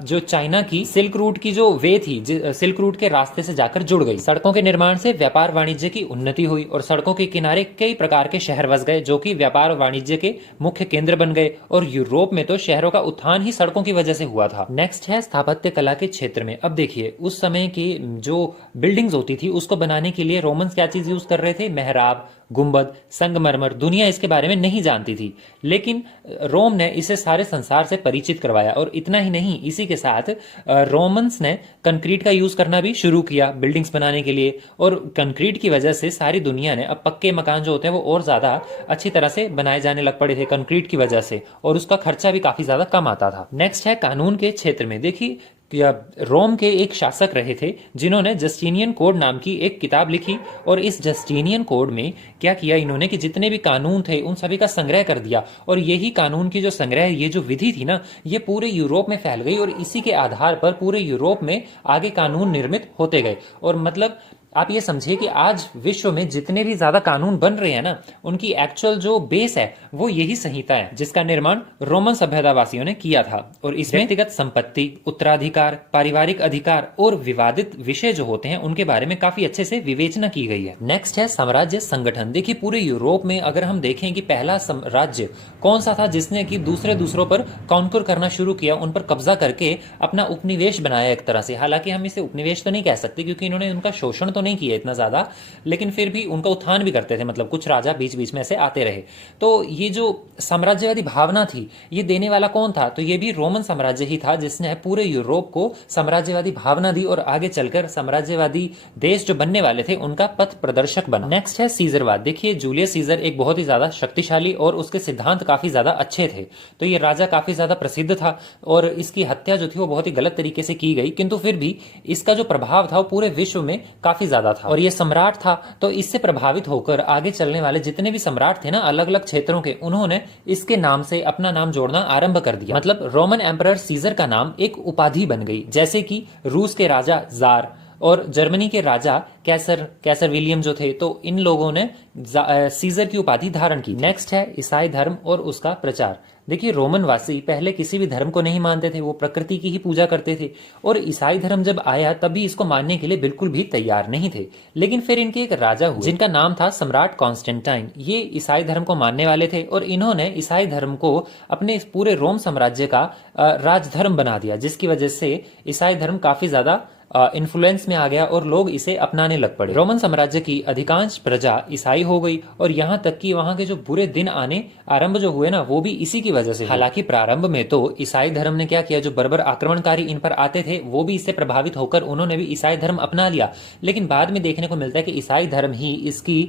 जो चाइना की सिल्क रूट की जो वे थी, सिल्क रूट के रास्ते से जाकर जुड़ गई। सड़कों के निर्माण से व्यापार वाणिज्य की उन्नति हुई और सड़कों के किनारे कई प्रकार के शहर बस गए जो कि व्यापार वाणिज्य के मुख्य केंद्र बन गए। और यूरोप में तो शहरों का उत्थान ही सड़कों की वजह से हुआ था। नेक्स्ट है स्थापत्य कला के क्षेत्र में। अब देखिए, उस समय की जो बिल्डिंग्स होती थी उसको बनाने के लिए रोमन्स क्या चीज यूज कर रहे थे? मेहराब, गुंबद, संगमरमर। दुनिया इसके बारे में नहीं जानती थी, लेकिन रोम ने इसे सारे संसार से परिचित करवाया। और इतना ही नहीं, इसी के साथ रोमन्स ने कंक्रीट का यूज करना भी शुरू किया बिल्डिंग्स बनाने के लिए। और कंक्रीट की वजह से सारी दुनिया ने, अब पक्के मकान जो होते हैं वो और ज्यादा अच्छी तरह से बनाए जाने लग पड़े थे कंक्रीट की वजह से, और उसका खर्चा भी काफी ज्यादा कम आता था। नेक्स्ट है कानून के क्षेत्र में। देखिए, रोम के एक शासक रहे थे जिन्होंने जस्टिनियन कोड नाम की एक किताब लिखी। और इस जस्टिनियन कोड में क्या किया इन्होंने कि जितने भी कानून थे उन सभी का संग्रह कर दिया। और यही कानून की जो संग्रह, ये जो विधि थी ना, ये पूरे यूरोप में फैल गई और इसी के आधार पर पूरे यूरोप में आगे कानून निर्मित होते गए। और मतलब आप ये समझिए कि आज विश्व में जितने भी ज्यादा कानून बन रहे हैं ना, उनकी एक्चुअल जो बेस है वो यही संहिता है जिसका निर्माण रोमन सभ्यतावासियों ने किया था। और इसमें व्यक्तिगत संपत्ति, उत्तराधिकार, पारिवारिक अधिकार और विवादित विषय जो होते हैं उनके बारे में काफी अच्छे से विवेचना की गई है। नेक्स्ट है साम्राज्य संगठन। देखिए, पूरे यूरोप में अगर हम देखें कि पहला राज्य कौन सा था जिसने कि दूसरों पर कॉन्कर करना शुरू किया, उन पर कब्जा करके अपना उपनिवेश बनाया एक तरह से। हालांकि हम इसे उपनिवेश तो नहीं कह सकते क्योंकि इन्होंने उनका शोषण तो तो नहीं किया इतना ज़्यादा, लेकिन फिर भी उनका उत्थान भी करते थे, मतलब कुछ राजा बीच बीच में ऐसे आते रहे। तो ये जो साम्राज्यवादी भावना थी ये देने वाला कौन था? तो ये भी रोमन साम्राज्य ही था जिसने पूरे यूरोप को साम्राज्यवादी भावना दी और आगे चलकर साम्राज्यवादी देश जो बनने वाले थे उनका पथ प्रदर्शक बना। नेक्स्ट है सीजरवाद। देखिए जूलियस सीजर एक बहुत ही ज्यादा शक्तिशाली और उसके सिद्धांत काफी ज्यादा अच्छे थे। तो ये राजा काफी ज्यादा प्रसिद्ध था और इसकी हत्या जो थी वो बहुत ही गलत तरीके से की गई, किंतु फिर भी इसका जो प्रभाव था वो पूरे विश्व में काफी ज्यादा था और ये सम्राट था। तो इससे प्रभावित होकर आगे चलने वाले जितने भी सम्राट थे ना अलग अलग क्षेत्रों के, उन्होंने इसके नाम से अपना नाम जोड़ना आरंभ कर दिया। मतलब रोमन एम्परर सीजर का नाम एक उपाधि बन गई, जैसे कि रूस के राजा जार और जर्मनी के राजा कैसर विलियम जो थे, तो इन लोगों ने सीजर की उपाधि धारण की। नेक्स्ट है ईसाई धर्म और उसका प्रचार। देखिए रोमन वासी पहले किसी भी धर्म को नहीं मानते थे, वो प्रकृति की ही पूजा करते थे और ईसाई धर्म जब आया तभी इसको मानने के लिए बिल्कुल भी तैयार नहीं थे। लेकिन फिर इनके एक राजा हुए जिनका नाम था सम्राट कॉन्स्टेंटाइन। ये ईसाई धर्म को मानने वाले थे और इन्होंने ईसाई धर्म को अपने पूरे रोम साम्राज्य का राजधर्म बना दिया, जिसकी वजह से ईसाई धर्म काफी ज्यादा इन्फ्लुएंस में आ गया और लोग इसे अपनाने लग पड़े। रोमन साम्राज्य की अधिकांश प्रजा ईसाई हो गई और यहाँ तक कि वहाँ के जो बुरे दिन आने आरंभ जो हुए ना वो भी इसी की वजह से। हालांकि प्रारंभ में तो ईसाई धर्म ने क्या किया, जो बर्बर आक्रमणकारी इन पर आते थे वो भी इससे प्रभावित होकर उन्होंने भी ईसाई धर्म अपना लिया, लेकिन बाद में देखने को मिलता है कि ईसाई धर्म ही इसकी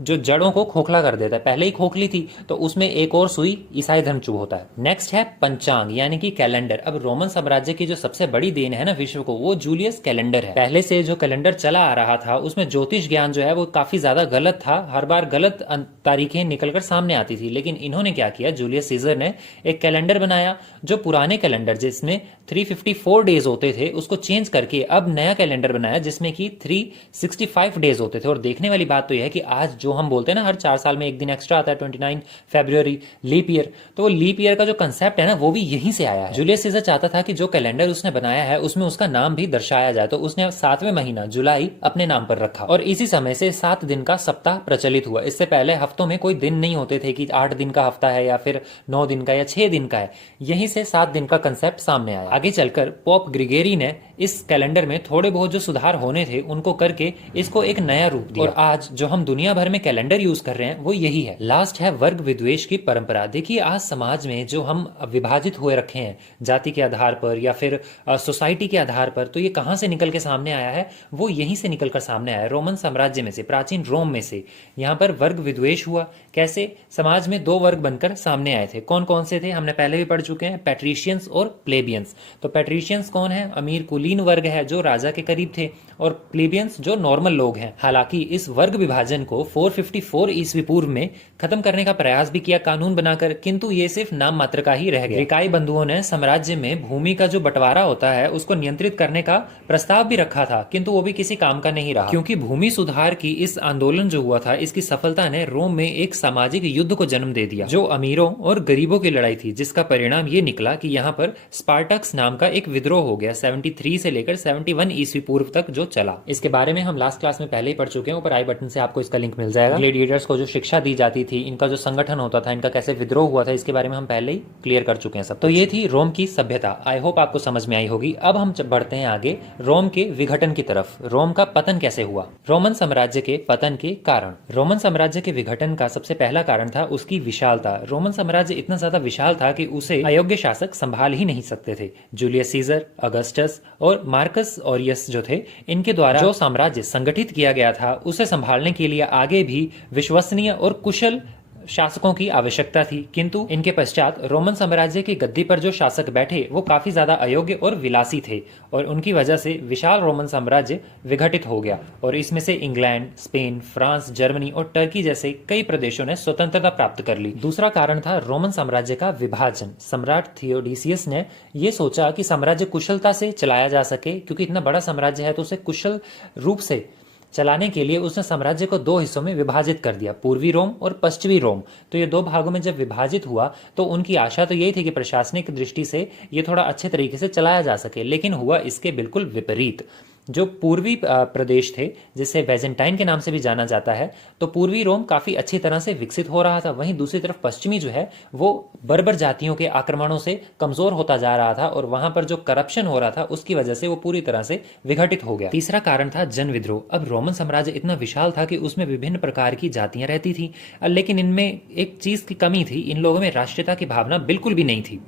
जो जड़ों को खोखला कर देता है। पहले ही खोखली थी तो उसमें एक और सुई ईसाई धर्म चुभ होता है। नेक्स्ट है पंचांग यानी कि कैलेंडर। अब रोमन साम्राज्य की जो सबसे बड़ी देन है ना विश्व को, वो जूलियस कैलेंडर है। पहले से जो कैलेंडर चला आ रहा था उसमें ज्योतिष ज्ञान जो है वो काफी ज्यादा गलत था, हर बार गलत तारीखें निकलकर सामने आती थी। लेकिन इन्होंने क्या किया, जूलियस सीजर ने एक कैलेंडर बनाया जो पुराने कैलेंडर जिसमें 354 डेज होते थे उसको चेंज करके अब नया कैलेंडर बनाया जिसमें कि 365 डेज होते थे। और देखने वाली बात तो यह है कि आज जो हम बोलते हैं ना हर 4 साल में एक दिन एक्स्ट्रा आता है 29 फरवरी लीप ईयर, तो वो लीप ईयर का जो कंसेप्ट है ना वो भी यहीं से आया है। जूलियस सीजर चाहता था कि जो कैलेंडर उसने बनाया है उसमें उसका नाम भी दर्शाया जाए, तो उसने 7वें महीना जुलाई अपने नाम पर रखा और इसी समय से 7 दिन का सप्ताह प्रचलित हुआ। इससे पहले हफ्तों में कोई दिन नहीं होते थे कि 8 दिन का हफ्ता है या फिर 9 दिन का या 6 दिन का है, यहीं से 7 दिन का कंसेप्ट सामने आया। आगे चलकर पोप ग्रिगोरी ने इस कैलेंडर में थोड़े बहुत जो सुधार होने थे उनको करके इसको एक नया रूप दिया और आज जो हम दुनिया भर में कैलेंडर यूज कर रहे हैं वो यही है। लास्ट है वर्ग विद्वेष की परंपरा। देखिए आज समाज में जो हम विभाजित हुए रखे हैं जाति के आधार पर या फिर सोसाइटी के आधार पर, तो ये कहां से निकल के सामने आया है, वो यहीं से निकल कर सामने आया, रोमन साम्राज्य में से, प्राचीन रोम में से। यहाँ पर वर्ग विद्वेष हुआ। कैसे? समाज में 2 वर्ग बनकर सामने आए थे। कौन कौन से थे हमने पहले भी पढ़ चुके हैं, पैट्रिशियंस और प्लेबियंस। तो पैट्रिशियंस कौन है? अमीर कुलीन वर्ग है जो राजा के करीब थे, और प्लेबियंस जो नॉर्मल लोग हैं। हालांकि इस वर्ग विभाजन को 454 ईस्वी पूर्व में खत्म करने का प्रयास भी किया कानून बनाकर, किंतु ये सिर्फ नाम मात्र का ही रह गया। ग्रीकाई बंधुओं ने साम्राज्य में भूमि का जो बंटवारा होता है उसको नियंत्रित करने का प्रस्ताव भी रखा था, किंतु वो भी किसी काम का नहीं रहा, क्योंकि भूमि सुधार की इस आंदोलन जो हुआ था इसकी सफलता ने रोम में एक सामाजिक युद्ध को जन्म दे दिया जो अमीरों और गरीबों की लड़ाई थी, जिसका परिणाम ये निकला कि यहाँ पर स्पार्टक्स नाम का एक विद्रोह हो गया 73 से लेकर 71 ईस्वी पूर्व तक जो चला। इसके बारे में हम लास्ट क्लास में पहले ही पढ़ चुके हैं, ऊपर आई बटन से आपको इसका लिंक मिल जाएगा। ग्लेडिएटर्स को जो शिक्षा दी जाती थी, इनका जो संगठन होता था, इनका कैसे विद्रोह हुआ था, इसके बारे में हम पहले ही क्लियर कर चुके हैं सब। तो ये थी रोम की सभ्यता। आई होप आपको समझ में आई होगी। अब हम बढ़ते हैं आगे रोम के विघटन की तरफ। रोम का पतन कैसे हुआ? रोमन साम्राज्य के पतन के कारण। रोमन साम्राज्य के विघटन का सबसे पहला कारण था उसकी विशालता। रोमन साम्राज्य इतना ज्यादा विशाल था कि उसे अयोग्य शासक संभाल ही नहीं सकते थे। जूलियस सीजर, अगस्टस और मार्कस ऑरियस जो थे, इनके द्वारा जो साम्राज्य संगठित किया गया था उसे संभालने के लिए आगे भी विश्वसनीय और कुशल शासकों की आवश्यकता थी, किंतु इनके पश्चात रोमन साम्राज्य की गद्दी पर जो शासक बैठे वो काफी ज्यादा अयोग्य और विलासी थे और उनकी वजह से विशाल रोमन साम्राज्य विघटित हो गया और इसमें से इंग्लैंड, स्पेन, फ्रांस, जर्मनी और टर्की जैसे कई प्रदेशों ने स्वतंत्रता प्राप्त कर ली। दूसरा कारण था रोमन साम्राज्य का विभाजन। सम्राट थियोडीसियस ने यह सोचा कि साम्राज्य कुशलता से चलाया जा सके, क्योंकि इतना बड़ा साम्राज्य है तो उसे कुशल रूप से चलाने के लिए उसने साम्राज्य को 2 हिस्सों में विभाजित कर दिया, पूर्वी रोम और पश्चिमी रोम। तो ये 2 भागों में जब विभाजित हुआ तो उनकी आशा तो यही थी कि प्रशासनिक दृष्टि से ये थोड़ा अच्छे तरीके से चलाया जा सके, लेकिन हुआ इसके बिल्कुल विपरीत। जो पूर्वी प्रदेश थे, जिसे बैजेंटाइन के नाम से भी जाना जाता है, तो पूर्वी रोम काफ़ी अच्छी तरह से विकसित हो रहा था। वहीं दूसरी तरफ पश्चिमी जो है वो बर्बर जातियों के आक्रमणों से कमज़ोर होता जा रहा था, और वहाँ पर जो करप्शन हो रहा था उसकी वजह से वो पूरी तरह से विघटित हो गया। तीसरा कारण था जन विद्रोह। अब रोमन साम्राज्य इतना विशाल था कि उसमें विभिन्न प्रकार की जातियाँ रहती थी, लेकिन इनमें एक चीज़ की कमी थी, इन लोगों में राष्ट्रीयता की भावना बिल्कुल भी नहीं थी।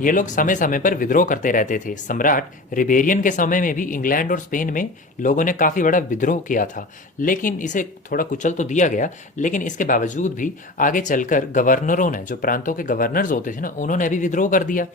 ये लोग समय समय पर विद्रोह करते रहते थे। सम्राट रिबेरियन के समय में भी इंग्लैंड और स्पेन में लोगों ने काफ़ी बड़ा विद्रोह किया था, लेकिन इसे थोड़ा कुचल तो दिया गया, लेकिन इसके बावजूद भी आगे चलकर गवर्नरों ने, जो प्रांतों के गवर्नर्स होते थे ना, उन्होंने भी विद्रोह कर दिया।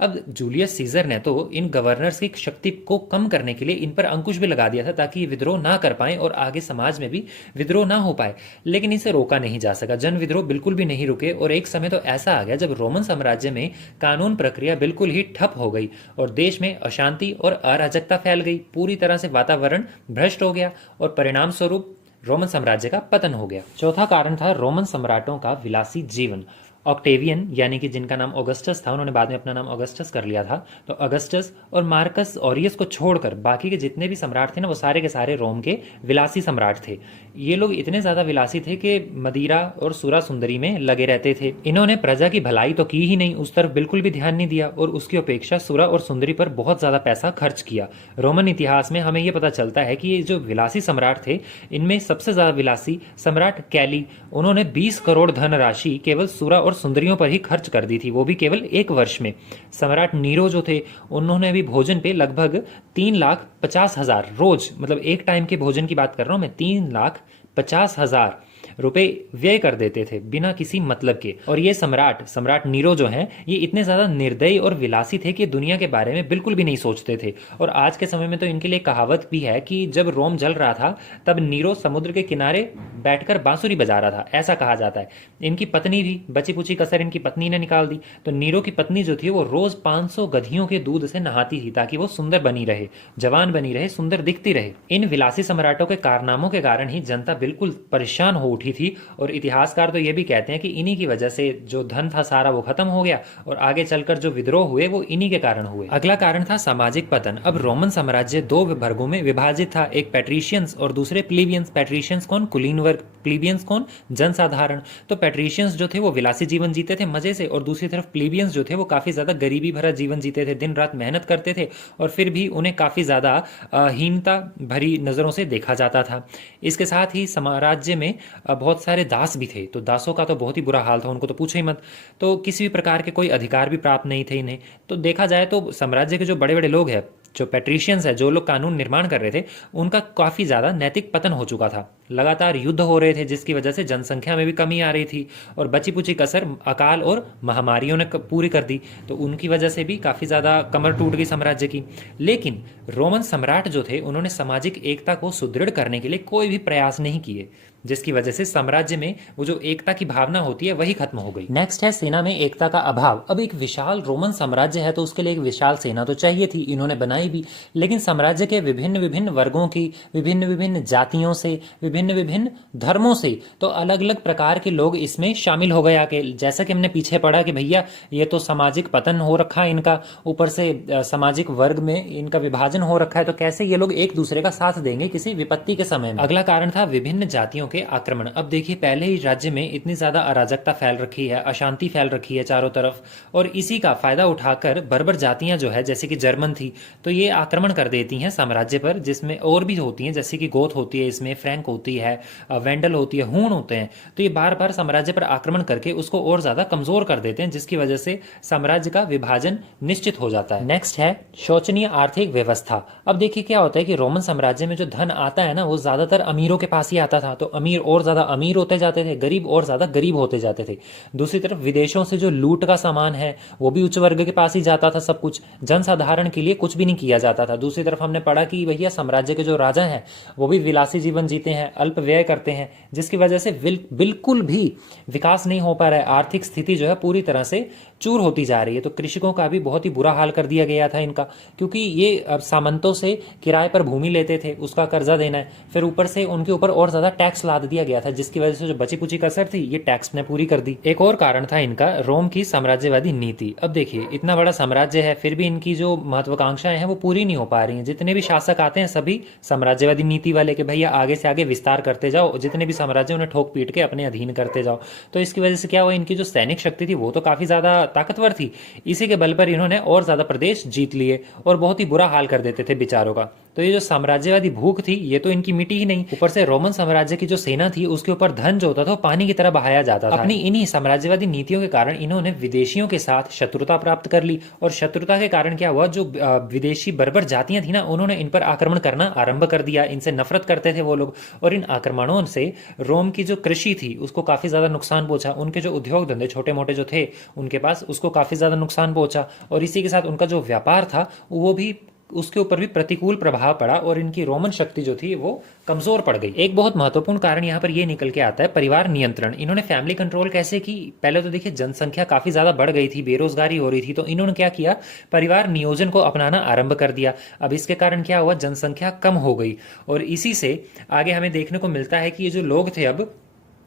अब जूलियस सीजर ने तो इन गवर्नर्स की शक्ति को कम करने के लिए इन पर अंकुश भी लगा दिया था, ताकि ये विद्रोह ना कर पाए और आगे समाज में भी विद्रोह ना हो पाए, लेकिन इसे रोका नहीं जा सका। जन विद्रोह बिल्कुल भी नहीं रुके, और एक समय तो ऐसा आ गया जब रोमन साम्राज्य में कानून प्रक्रिया बिल्कुल ही ठप हो गई और देश में अशांति और अराजकता फैल गई। पूरी तरह से वातावरण भ्रष्ट हो गया और परिणाम स्वरूप रोमन साम्राज्य का पतन हो गया। चौथा कारण था रोमन सम्राटों का विलासी जीवन। ऑक्टेवियन, यानी कि जिनका नाम ऑगस्टस था, उन्होंने बाद में अपना नाम ऑगस्टस कर लिया था, तो ऑगस्टस और मार्कस ऑरियस को छोड़कर बाकी के जितने भी सम्राट थे ना, वो सारे के सारे रोम के विलासी सम्राट थे। ये लोग इतने ज़्यादा विलासी थे कि मदिरा और सुरा सुंदरी में लगे रहते थे। इन्होंने प्रजा की भलाई तो की ही नहीं, उस तरफ बिल्कुल भी ध्यान नहीं दिया, और उसकी अपेक्षा सुरा और सुंदरी पर बहुत ज़्यादा पैसा खर्च किया। रोमन इतिहास में हमें यह पता चलता है कि ये जो विलासी सम्राट थे, इनमें सबसे ज़्यादा विलासी सम्राट कैली, उन्होंने 20 करोड़ धनराशि केवल सुरा और सुंदरियों पर ही खर्च कर दी थी, वो भी केवल एक वर्ष में। सम्राट नीरो जो थे, उन्होंने भी भोजन पे लगभग 3,50,000 रोज, मतलब एक टाइम के भोजन की बात कर रहा हूं मैं, 3,50,000 रुपए व्यय कर देते थे बिना किसी मतलब के। और ये सम्राट नीरो जो हैं, ये इतने ज्यादा निर्दयी और विलासी थे कि दुनिया के बारे में बिल्कुल भी नहीं सोचते थे। और आज के समय में तो इनके लिए कहावत भी है कि जब रोम जल रहा था तब नीरो समुद्र के किनारे बैठकर बांसुरी बजा रहा था, ऐसा कहा जाता है। इनकी पत्नी भी, बची कुची कसर इनकी पत्नी ने निकाल दी। तो नीरो की पत्नी जो थी वो रोज 500 गधियों के दूध से नहाती थी, ताकि वो सुंदर बनी रहे, जवान बनी रहे, सुंदर दिखती रहे। इन विलासी सम्राटों के कारनामों के कारण ही जनता बिल्कुल परेशान हो उठी थी, और इतिहासकार तो ये भी कहते हैं कि इन्हीं की वजह से जो धन था सारा वो खत्म हो गया, और आगे चलकर जो विद्रोह हुए वो इन्हीं के कारण हुए। अगला कारण था सामाजिक पतन। अब रोमन साम्राज्य दो वर्गों में विभाजित था, एक पैट्रिशियंस और दूसरे प्लीबियंस। पैट्रिशियंस कौन? कुलीन वर्ग। प्लीबियंस कौन? जनसाधारण। तो पैट्रिशियंस जो थे वो विलासी जीवन जीते थे मजे से, और दूसरी तरफ प्लीबियंस जो थे वो काफी ज्यादा गरीबी भरा जीवन जीते थे, दिन रात मेहनत करते थे, और फिर भी उन्हें काफी ज्यादा हीनता भरी नजरों से देखा जाता था। इसके साथ ही साम्राज्य में बहुत सारे दास भी थे, तो दासों का तो बहुत ही बुरा हाल था, उनको तो पूछो ही मत। तो किसी भी प्रकार के कोई अधिकार भी प्राप्त नहीं थे इन्हें। तो देखा जाए तो साम्राज्य के जो बड़े बड़े लोग हैं, जो पैट्रिशियंस है, जो लोग कानून निर्माण कर रहे थे, उनका काफ़ी ज़्यादा नैतिक पतन हो चुका था। लगातार युद्ध हो रहे थे, जिसकी वजह से जनसंख्या में भी कमी आ रही थी, और बची पुची कसर अकाल और महामारियों ने पूरी कर दी, तो उनकी वजह से भी काफ़ी ज़्यादा कमर टूट गई साम्राज्य की। लेकिन रोमन सम्राट जो थे, उन्होंने सामाजिक एकता को सुदृढ़ करने के लिए कोई भी प्रयास नहीं किए, जिसकी वजह से साम्राज्य में वो जो एकता की भावना होती है वही खत्म हो गई। नेक्स्ट है सेना में एकता का अभाव। अब एक विशाल रोमन साम्राज्य है तो उसके लिए एक विशाल सेना तो चाहिए थी, इन्होंने बनाई भी, लेकिन साम्राज्य के विभिन्न विभिन्न वर्गों की, विभिन्न विभिन्न जातियों से, विभिन्न विभिन्न धर्मों से तो अलग अलग प्रकार के लोग इसमें शामिल हो गए आके। जैसा कि हमने पीछे पढ़ा कि भैया ये तो सामाजिक पतन हो रखा है इनका, ऊपर से सामाजिक वर्ग में इनका विभाजन हो रखा है, तो कैसे ये लोग एक दूसरे का साथ देंगे किसी विपत्ति के समय में। अगला कारण था विभिन्न जातियों के आक्रमण। अब देखिए, पहले ही राज्य में इतनी ज्यादा अराजकता फैल रखी है, अशांति फैल रखी है चारों तरफ, और इसी का फायदा उठाकर बर्बर जातियां जो है, जैसे कि जर्मन थी, तो ये आक्रमण कर देती हैं साम्राज्य पर, जिसमें और भी होती हैं, जैसे कि गोथ होती है, इसमें फ्रैंक होती है, वेंडल होती है, हूण होते हैं। तो ये बार बार साम्राज्य पर आक्रमण करके उसको और ज्यादा कमजोर कर देते हैं, जिसकी वजह से साम्राज्य का विभाजन निश्चित हो जाता है। नेक्स्ट है शोचनीय आर्थिक व्यवस्था। अब देखिए क्या होता है कि रोमन साम्राज्य में जो धन आता है ना, वो ज्यादातर अमीरों के पास ही आता था, तो अमीर और ज्यादा अमीर होते जाते थे, गरीब और ज्यादा गरीब होते जाते थे। दूसरी तरफ विदेशों से जो लूट का सामान है वो भी उच्च वर्ग के पास ही जाता था, सब कुछ जनसाधारण के लिए कुछ भी नहीं किया जाता था। दूसरी तरफ हमने पढ़ा कि भैया साम्राज्य के जो राजा हैं वो भी विलासी जीवन जीते हैं, अल्प व्यय करते हैं, जिसकी वजह से बिल्कुल भी विकास नहीं हो पा रहा है। आर्थिक स्थिति जो है पूरी तरह से चूर होती जा रही है। तो कृषकों का भी बहुत ही बुरा हाल कर दिया गया था इनका, क्योंकि ये अब सामंतों से किराए पर भूमि लेते थे, उसका कर्जा देना है, फिर ऊपर से उनके ऊपर और ज्यादा टैक्स लाद दिया गया था, जिसकी वजह से जो बची कुची कसर थी ये टैक्स ने पूरी कर दी। एक और कारण था इनका रोम की साम्राज्यवादी नीति। अब देखिए इतना बड़ा साम्राज्य है, फिर भी इनकी जो महत्वाकांक्षाएं हैं वो पूरी नहीं हो पा रही हैं। जितने भी शासक आते हैं सभी साम्राज्यवादी नीति वाले के भैया आगे से आगे विस्तार करते जाओ, जितने भी साम्राज्य उन्हें ठोक पीट के अपने अधीन करते जाओ। तो इसकी वजह से क्या हुआ, इनकी जो सैनिक शक्ति थी वो तो काफी ज्यादा ताकतवर थी, इसी के बल पर इन्होंने और ज्यादा प्रदेश जीत लिए और बहुत ही बुरा हाल कर देते थे बेचारों का। तो ये जो साम्राज्यवादी भूख थी ये तो इनकी मिटी ही नहीं, ऊपर से रोमन साम्राज्य की जो सेना थी उसके ऊपर धन जो होता था वो पानी की तरह बहाया जाता था। अपनी इन्हीं साम्राज्यवादी नीतियों के कारण इन्होंने विदेशियों के साथ शत्रुता प्राप्त कर ली, और शत्रुता के कारण क्या हुआ, जो विदेशी बर्बर जातियां थी ना उन्होंने इन पर आक्रमण करना आरंभ कर दिया। इनसे नफरत करते थे वो लोग, और इन आक्रमणों से रोम की जो कृषि थी उसको काफी ज्यादा नुकसान पहुंचा। उनके जो उद्योग धंधे छोटे मोटे जो थे उनके पास, उसको काफी ज्यादा नुकसान पहुंचा, और इसी के साथ उनका जो व्यापार था वो भी, उसके ऊपर भी प्रतिकूल प्रभाव पड़ा, और इनकी रोमन शक्ति जो थी वो कमजोर पड़ गई। एक बहुत महत्वपूर्ण कारण यहाँ पर ये निकल के आता है परिवार नियंत्रण। इन्होंने फैमिली कंट्रोल कैसे की, पहले तो देखिए जनसंख्या काफी ज्यादा बढ़ गई थी, बेरोजगारी हो रही थी, तो इन्होंने क्या किया, परिवार नियोजन को अपनाना आरंभ कर दिया। अब इसके कारण क्या हुआ, जनसंख्या कम हो गई, और इसी से आगे हमें देखने को मिलता है कि ये जो लोग थे अब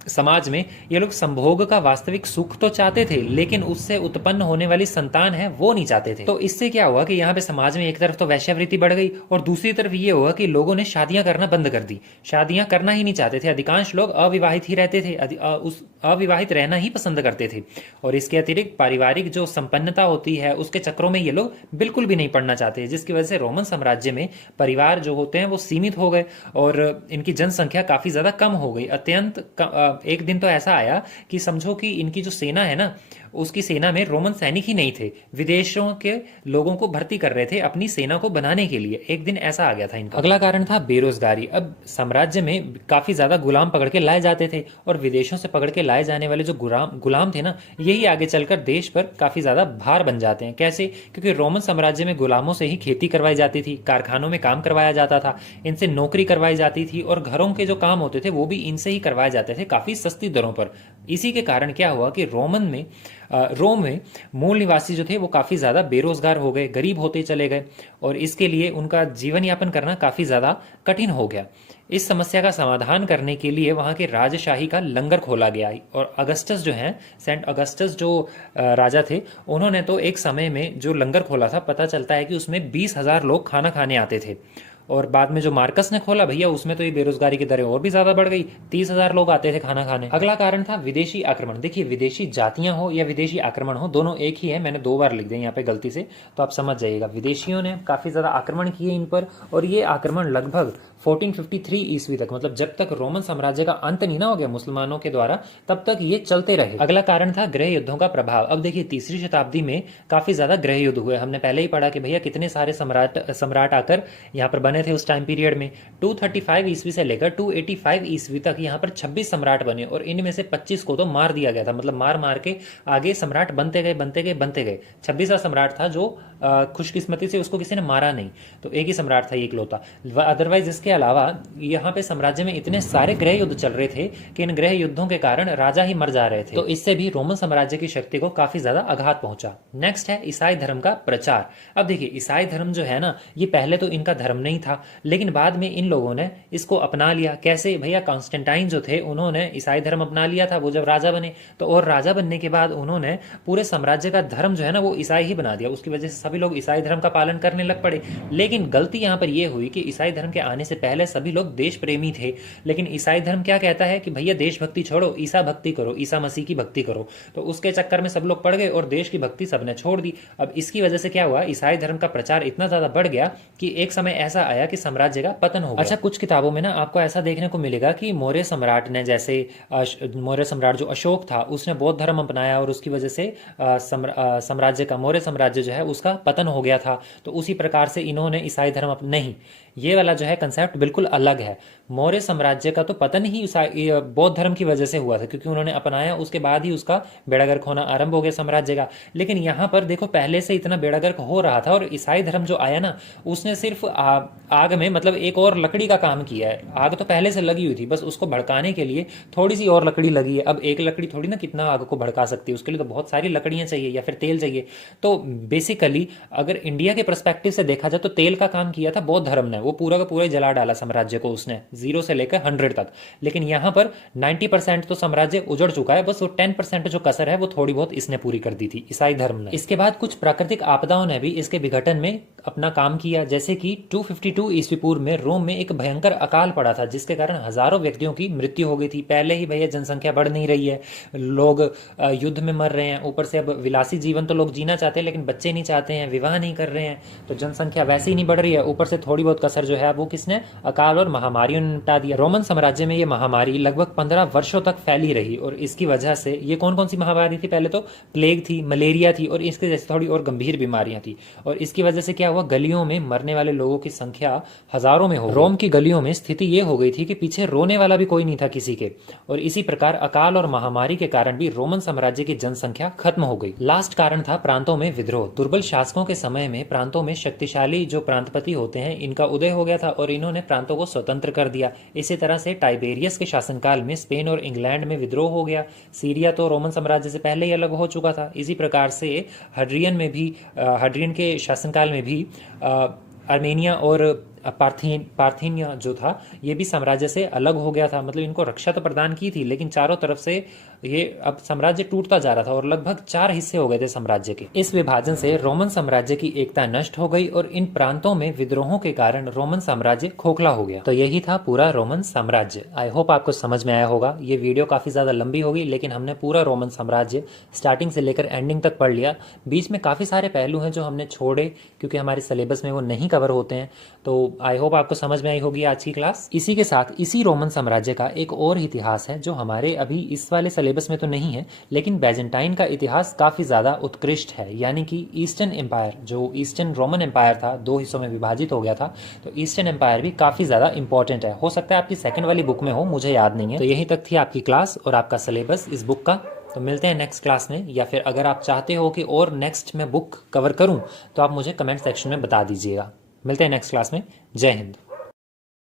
समाज में, ये लोग संभोग का वास्तविक सुख तो चाहते थे, लेकिन उससे उत्पन्न होने वाली संतान है वो नहीं चाहते थे। तो इससे क्या हुआ कि यहाँ पे समाज में एक तरफ तो वैश्यावृत्ति बढ़ गई, और दूसरी तरफ ये हुआ कि लोगों ने शादियां करना बंद कर दी। शादियां करना ही नहीं चाहते थे, अधिकांश लोग अविवाहित ही रहते थे, उस अविवाहित रहना ही पसंद करते थे। और इसके अतिरिक्त पारिवारिक जो संपन्नता होती है उसके चक्रों में ये लोग बिल्कुल भी नहीं पड़ना चाहते, जिसकी वजह से रोमन साम्राज्य में परिवार जो होते हैं वो सीमित हो गए, और इनकी जनसंख्या काफी ज्यादा कम हो गई। अत्यंत एक दिन तो ऐसा आया कि समझो कि इनकी जो सेना है ना, उसकी सेना में रोमन सैनिक ही नहीं थे, विदेशों के लोगों को भर्ती कर रहे थे अपनी सेना को बनाने के लिए। एक दिन ऐसा आ गया था इनका। अगला कारण था बेरोजगारी। अब साम्राज्य में काफी ज्यादा गुलाम पकड़ के लाए जाते थे, और विदेशों से पकड़ के लाए जाने वाले जो गुलाम थे ना, यही आगे चलकर देश पर काफी ज्यादा भार बन जाते हैं। कैसे, क्योंकि रोमन साम्राज्य में गुलामों से ही खेती करवाई जाती थी, कारखानों में काम करवाया जाता था, इनसे नौकरी करवाई जाती थी, और घरों के जो काम होते थे वो भी इनसे ही करवाए जाते थे काफी सस्ती दरों पर। इसी के कारण क्या हुआ कि रोम में मूल निवासी जो थे वो काफी ज्यादा बेरोजगार हो गए, गरीब होते चले गए, और इसके लिए उनका जीवन यापन करना काफी ज्यादा कठिन हो गया। इस समस्या का समाधान करने के लिए वहां के राजशाही का लंगर खोला गया, और अगस्टस जो हैं, सेंट अगस्टस जो राजा थे, उन्होंने तो एक समय में जो लंगर खोला था, पता चलता है कि उसमें 20,000 लोग खाना खाने आते थे। और बाद में जो मार्कस ने खोला भैया, उसमें तो ये बेरोजगारी की दरें और भी ज्यादा बढ़ गई, 30,000 लोग आते थे खाना खाने। अगला कारण था विदेशी आक्रमण। देखिए विदेशी जातियां हो या विदेशी आक्रमण हो, दोनों एक ही है, मैंने 2 बार लिख दिया यहाँ पे गलती से, तो आप समझ जाइएगा। विदेशियों ने काफी ज्यादा आक्रमण किए इन पर, और ये आक्रमण लगभग 1453 ईस्वी तक, मतलब जब तक रोमन साम्राज्य का अंत नहीं ना हो गया मुसलमानों के द्वारा, तब तक ये चलते रहे। अगला कारण था गृह युद्धों का प्रभाव। अब देखिए तीसरी शताब्दी में काफी ज्यादा गृह युद्ध हुए। हमने पहले ही पढ़ा कि भैया कितने सारे सम्राट आकर यहाँ पर बने थे उस टाइम पीरियड में। 235 ईस्वी से लेकर 285 ईस्वी तक यहाँ पर 26 सम्राट बने, और इनमें से 25 को तो मार दिया गया था, मतलब मार मार के आगे सम्राट बनते गए बनते गए बनते गए। 26वां सम्राट था जो खुशकिस्मती से उसको किसी ने मारा नहीं, तो एक ही सम्राट था, एक लौता। अदरवाइज इसके अलावा यहाँ पे साम्राज्य में इतने सारे गृह युद्ध चल रहे थे कि इन गृह युद्धों के कारण राजा ही मर जा रहे थे, तो इससे भी रोमन साम्राज्य की शक्ति को काफी ज्यादा आघात पहुंचा। नेक्स्ट है ईसाई धर्म का प्रचार। अब देखिए ईसाई धर्म जो है ना, ये पहले तो इनका धर्म नहीं था, लेकिन बाद में इन लोगों ने इसको अपना लिया। कैसे भैया, कॉन्स्टेंटाइन जो थे उन्होंने ईसाई धर्म अपना लिया था, वो जब राजा बने तो, और राजा बनने के बाद उन्होंने पूरे साम्राज्य का धर्म जो है ना वो ईसाई ही बना दिया। उसकी वजह से सभी लोग ईसाई धर्म का पालन करने लग पड़े। लेकिन गलती यहाँ पर यह हुई कि ईसाई धर्म के आने से पहले सभी लोग देश प्रेमी थे, लेकिन ईसाई धर्म क्या कहता है कि भैया देशभक्ति छोड़ो, ईसा भक्ति करो, ईसा मसीह की भक्ति करो। तो उसके चक्कर में सब लोग पड़ गए और देश की भक्ति सबने छोड़ दी। अब इसकी वजह से क्या हुआ, ईसाई धर्म का प्रचार इतना ज्यादा बढ़ गया कि एक समय ऐसा आया कि साम्राज्य का पतन हो गया। अच्छा, कुछ किताबों में ना आपको ऐसा देखने को मिलेगा कि मौर्य सम्राट ने, जैसे मौर्य सम्राट जो अशोक था उसने बौद्ध धर्म अपनाया, और उसकी वजह से साम्राज्य का, मौर्य साम्राज्य जो है उसका पतन हो गया था। तो उसी प्रकार से इन्होंने ईसाई धर्म नहीं, ये वाला जो है कंसेप्ट बिल्कुल अलग है। मौर्य साम्राज्य का तो पतन ही ये बौद्ध धर्म की वजह से हुआ था, क्योंकि उन्होंने अपनाया, उसके बाद ही उसका बेड़ा गर्क होना आरंभ हो गया साम्राज्य का। लेकिन यहाँ पर देखो पहले से इतना बेड़ा गर्क हो रहा था, और ईसाई धर्म जो आया ना, उसने सिर्फ आग में मतलब एक और लकड़ी का काम किया है। आग तो पहले से लगी हुई थी, बस उसको भड़काने के लिए थोड़ी सी और लकड़ी लगी है। अब एक लकड़ी थोड़ी ना कितना आग को भड़का सकती है, उसके लिए तो बहुत सारी लकड़ियां चाहिए या फिर तेल चाहिए। तो बेसिकली अगर इंडिया के परस्पेक्टिव से देखा जाए तो तेल का काम किया था बौद्ध धर्म ने, वो पूरा का पूरा जला डाला साम्राज्य को उसने, 0 से लेकर 100 तक। लेकिन यहाँ पर 90% तो साम्राज्य उजड़ चुका है, बस वो 10% जो कसर है वो थोड़ी बहुत इसने पूरी कर दी थी ईसाई धर्म ने। इसके बाद कुछ प्राकृतिक आपदाओं ने भी इसके विघटन में अपना काम किया, जैसे कि 252 ईस्वी पूर्व में रोम में एक भयंकर अकाल पड़ा था, जिसके कारण हजारों व्यक्तियों की मृत्यु हो गई थी। पहले ही भैया जनसंख्या बढ़ नहीं रही है, लोग युद्ध में मर रहे हैं, ऊपर से अब विलासी जीवन तो लोग जीना चाहते हैं लेकिन बच्चे नहीं चाहते हैं, विवाह नहीं कर रहे हैं, तो जनसंख्या वैसे ही नहीं बढ़ रही है। ऊपर से थोड़ी बहुत कसर जो है वो किसने, अकाल और महामारियों ने निपटा दिया। रोमन साम्राज्य में ये महामारी लगभग 15 वर्षों तक फैली रही, और इसकी वजह से ये कौन कौन सी महामारी थी, पहले तो प्लेग थी, मलेरिया थी, और इसके जैसे थोड़ी और गंभीर बीमारियां थी। और इसकी वजह से क्या हुआ, गलियों में मरने वाले लोगों की संख्या हजारों में हो। रोम की गलियों में स्थिति ये हो गई थी कि पीछे रोने वाला भी कोई नहीं था किसी के। और इसी प्रकार अकाल और महामारी के कारण भी रोमन साम्राज्य की जनसंख्या खत्म हो गई। लास्ट कारण था प्रांतों में विद्रोह। दुर्बल शासकों के समय में प्रांतों में शक्तिशाली जो प्रांतपति होते हैं इनका उदय हो गया था, और इन्होंने प्रांतों को स्वतंत्र कर दिया। इसी तरह से टाइबेरियस के शासनकाल में स्पेन और इंग्लैंड में विद्रोह हो गया। सीरिया तो रोमन साम्राज्य से पहले ही अलग हो चुका था। इसी प्रकार से हड्रियन के शासनकाल में भी आर्मेनिया और पार्थिनिया जो था ये भी साम्राज्य से अलग हो गया था। मतलब इनको रक्षा तो प्रदान की थी, लेकिन चारों तरफ से ये अब साम्राज्य टूटता जा रहा था, और लगभग 4 हिस्से हो गए थे साम्राज्य के। इस विभाजन से रोमन साम्राज्य की एकता नष्ट हो गई, और इन प्रांतों में विद्रोहों के कारण रोमन साम्राज्य खोखला हो गया। तो यही था पूरा रोमन साम्राज्य। आई होप आपको समझ में आया होगा। ये वीडियो काफी ज्यादा लंबी होगी, लेकिन हमने पूरा रोमन साम्राज्य स्टार्टिंग से लेकर एंडिंग तक पढ़ लिया। बीच में काफी सारे पहलू हैं जो हमने छोड़े, क्योंकि हमारे सिलेबस में वो नहीं कवर होते हैं। तो आई होप आपको समझ में आई होगी आज की क्लास। इसी के साथ इसी रोमन साम्राज्य का एक और इतिहास है जो हमारे अभी इस वाले सिलेबस में तो नहीं है, लेकिन बैजेंटाइन का इतिहास काफी ज्यादा उत्कृष्ट है। यानी कि ईस्टर्न एम्पायर, जो ईस्टर्न रोमन एम्पायर था, 2 हिस्सों में विभाजित हो गया था, तो ईस्टर्न एम्पायर भी काफी ज्यादा इंपॉर्टेंट है। हो सकता है आपकी सेकंड वाली बुक में हो, मुझे याद नहीं है। तो यही तक थी आपकी क्लास और आपका सिलेबस इस बुक का। तो मिलते हैं नेक्स्ट क्लास में, या फिर अगर आप चाहते हो कि और नेक्स्ट मैं बुक कवर करूं तो आप मुझे कमेंट सेक्शन में बता दीजिएगा। मिलते हैं नेक्स्ट क्लास में। जय हिंद।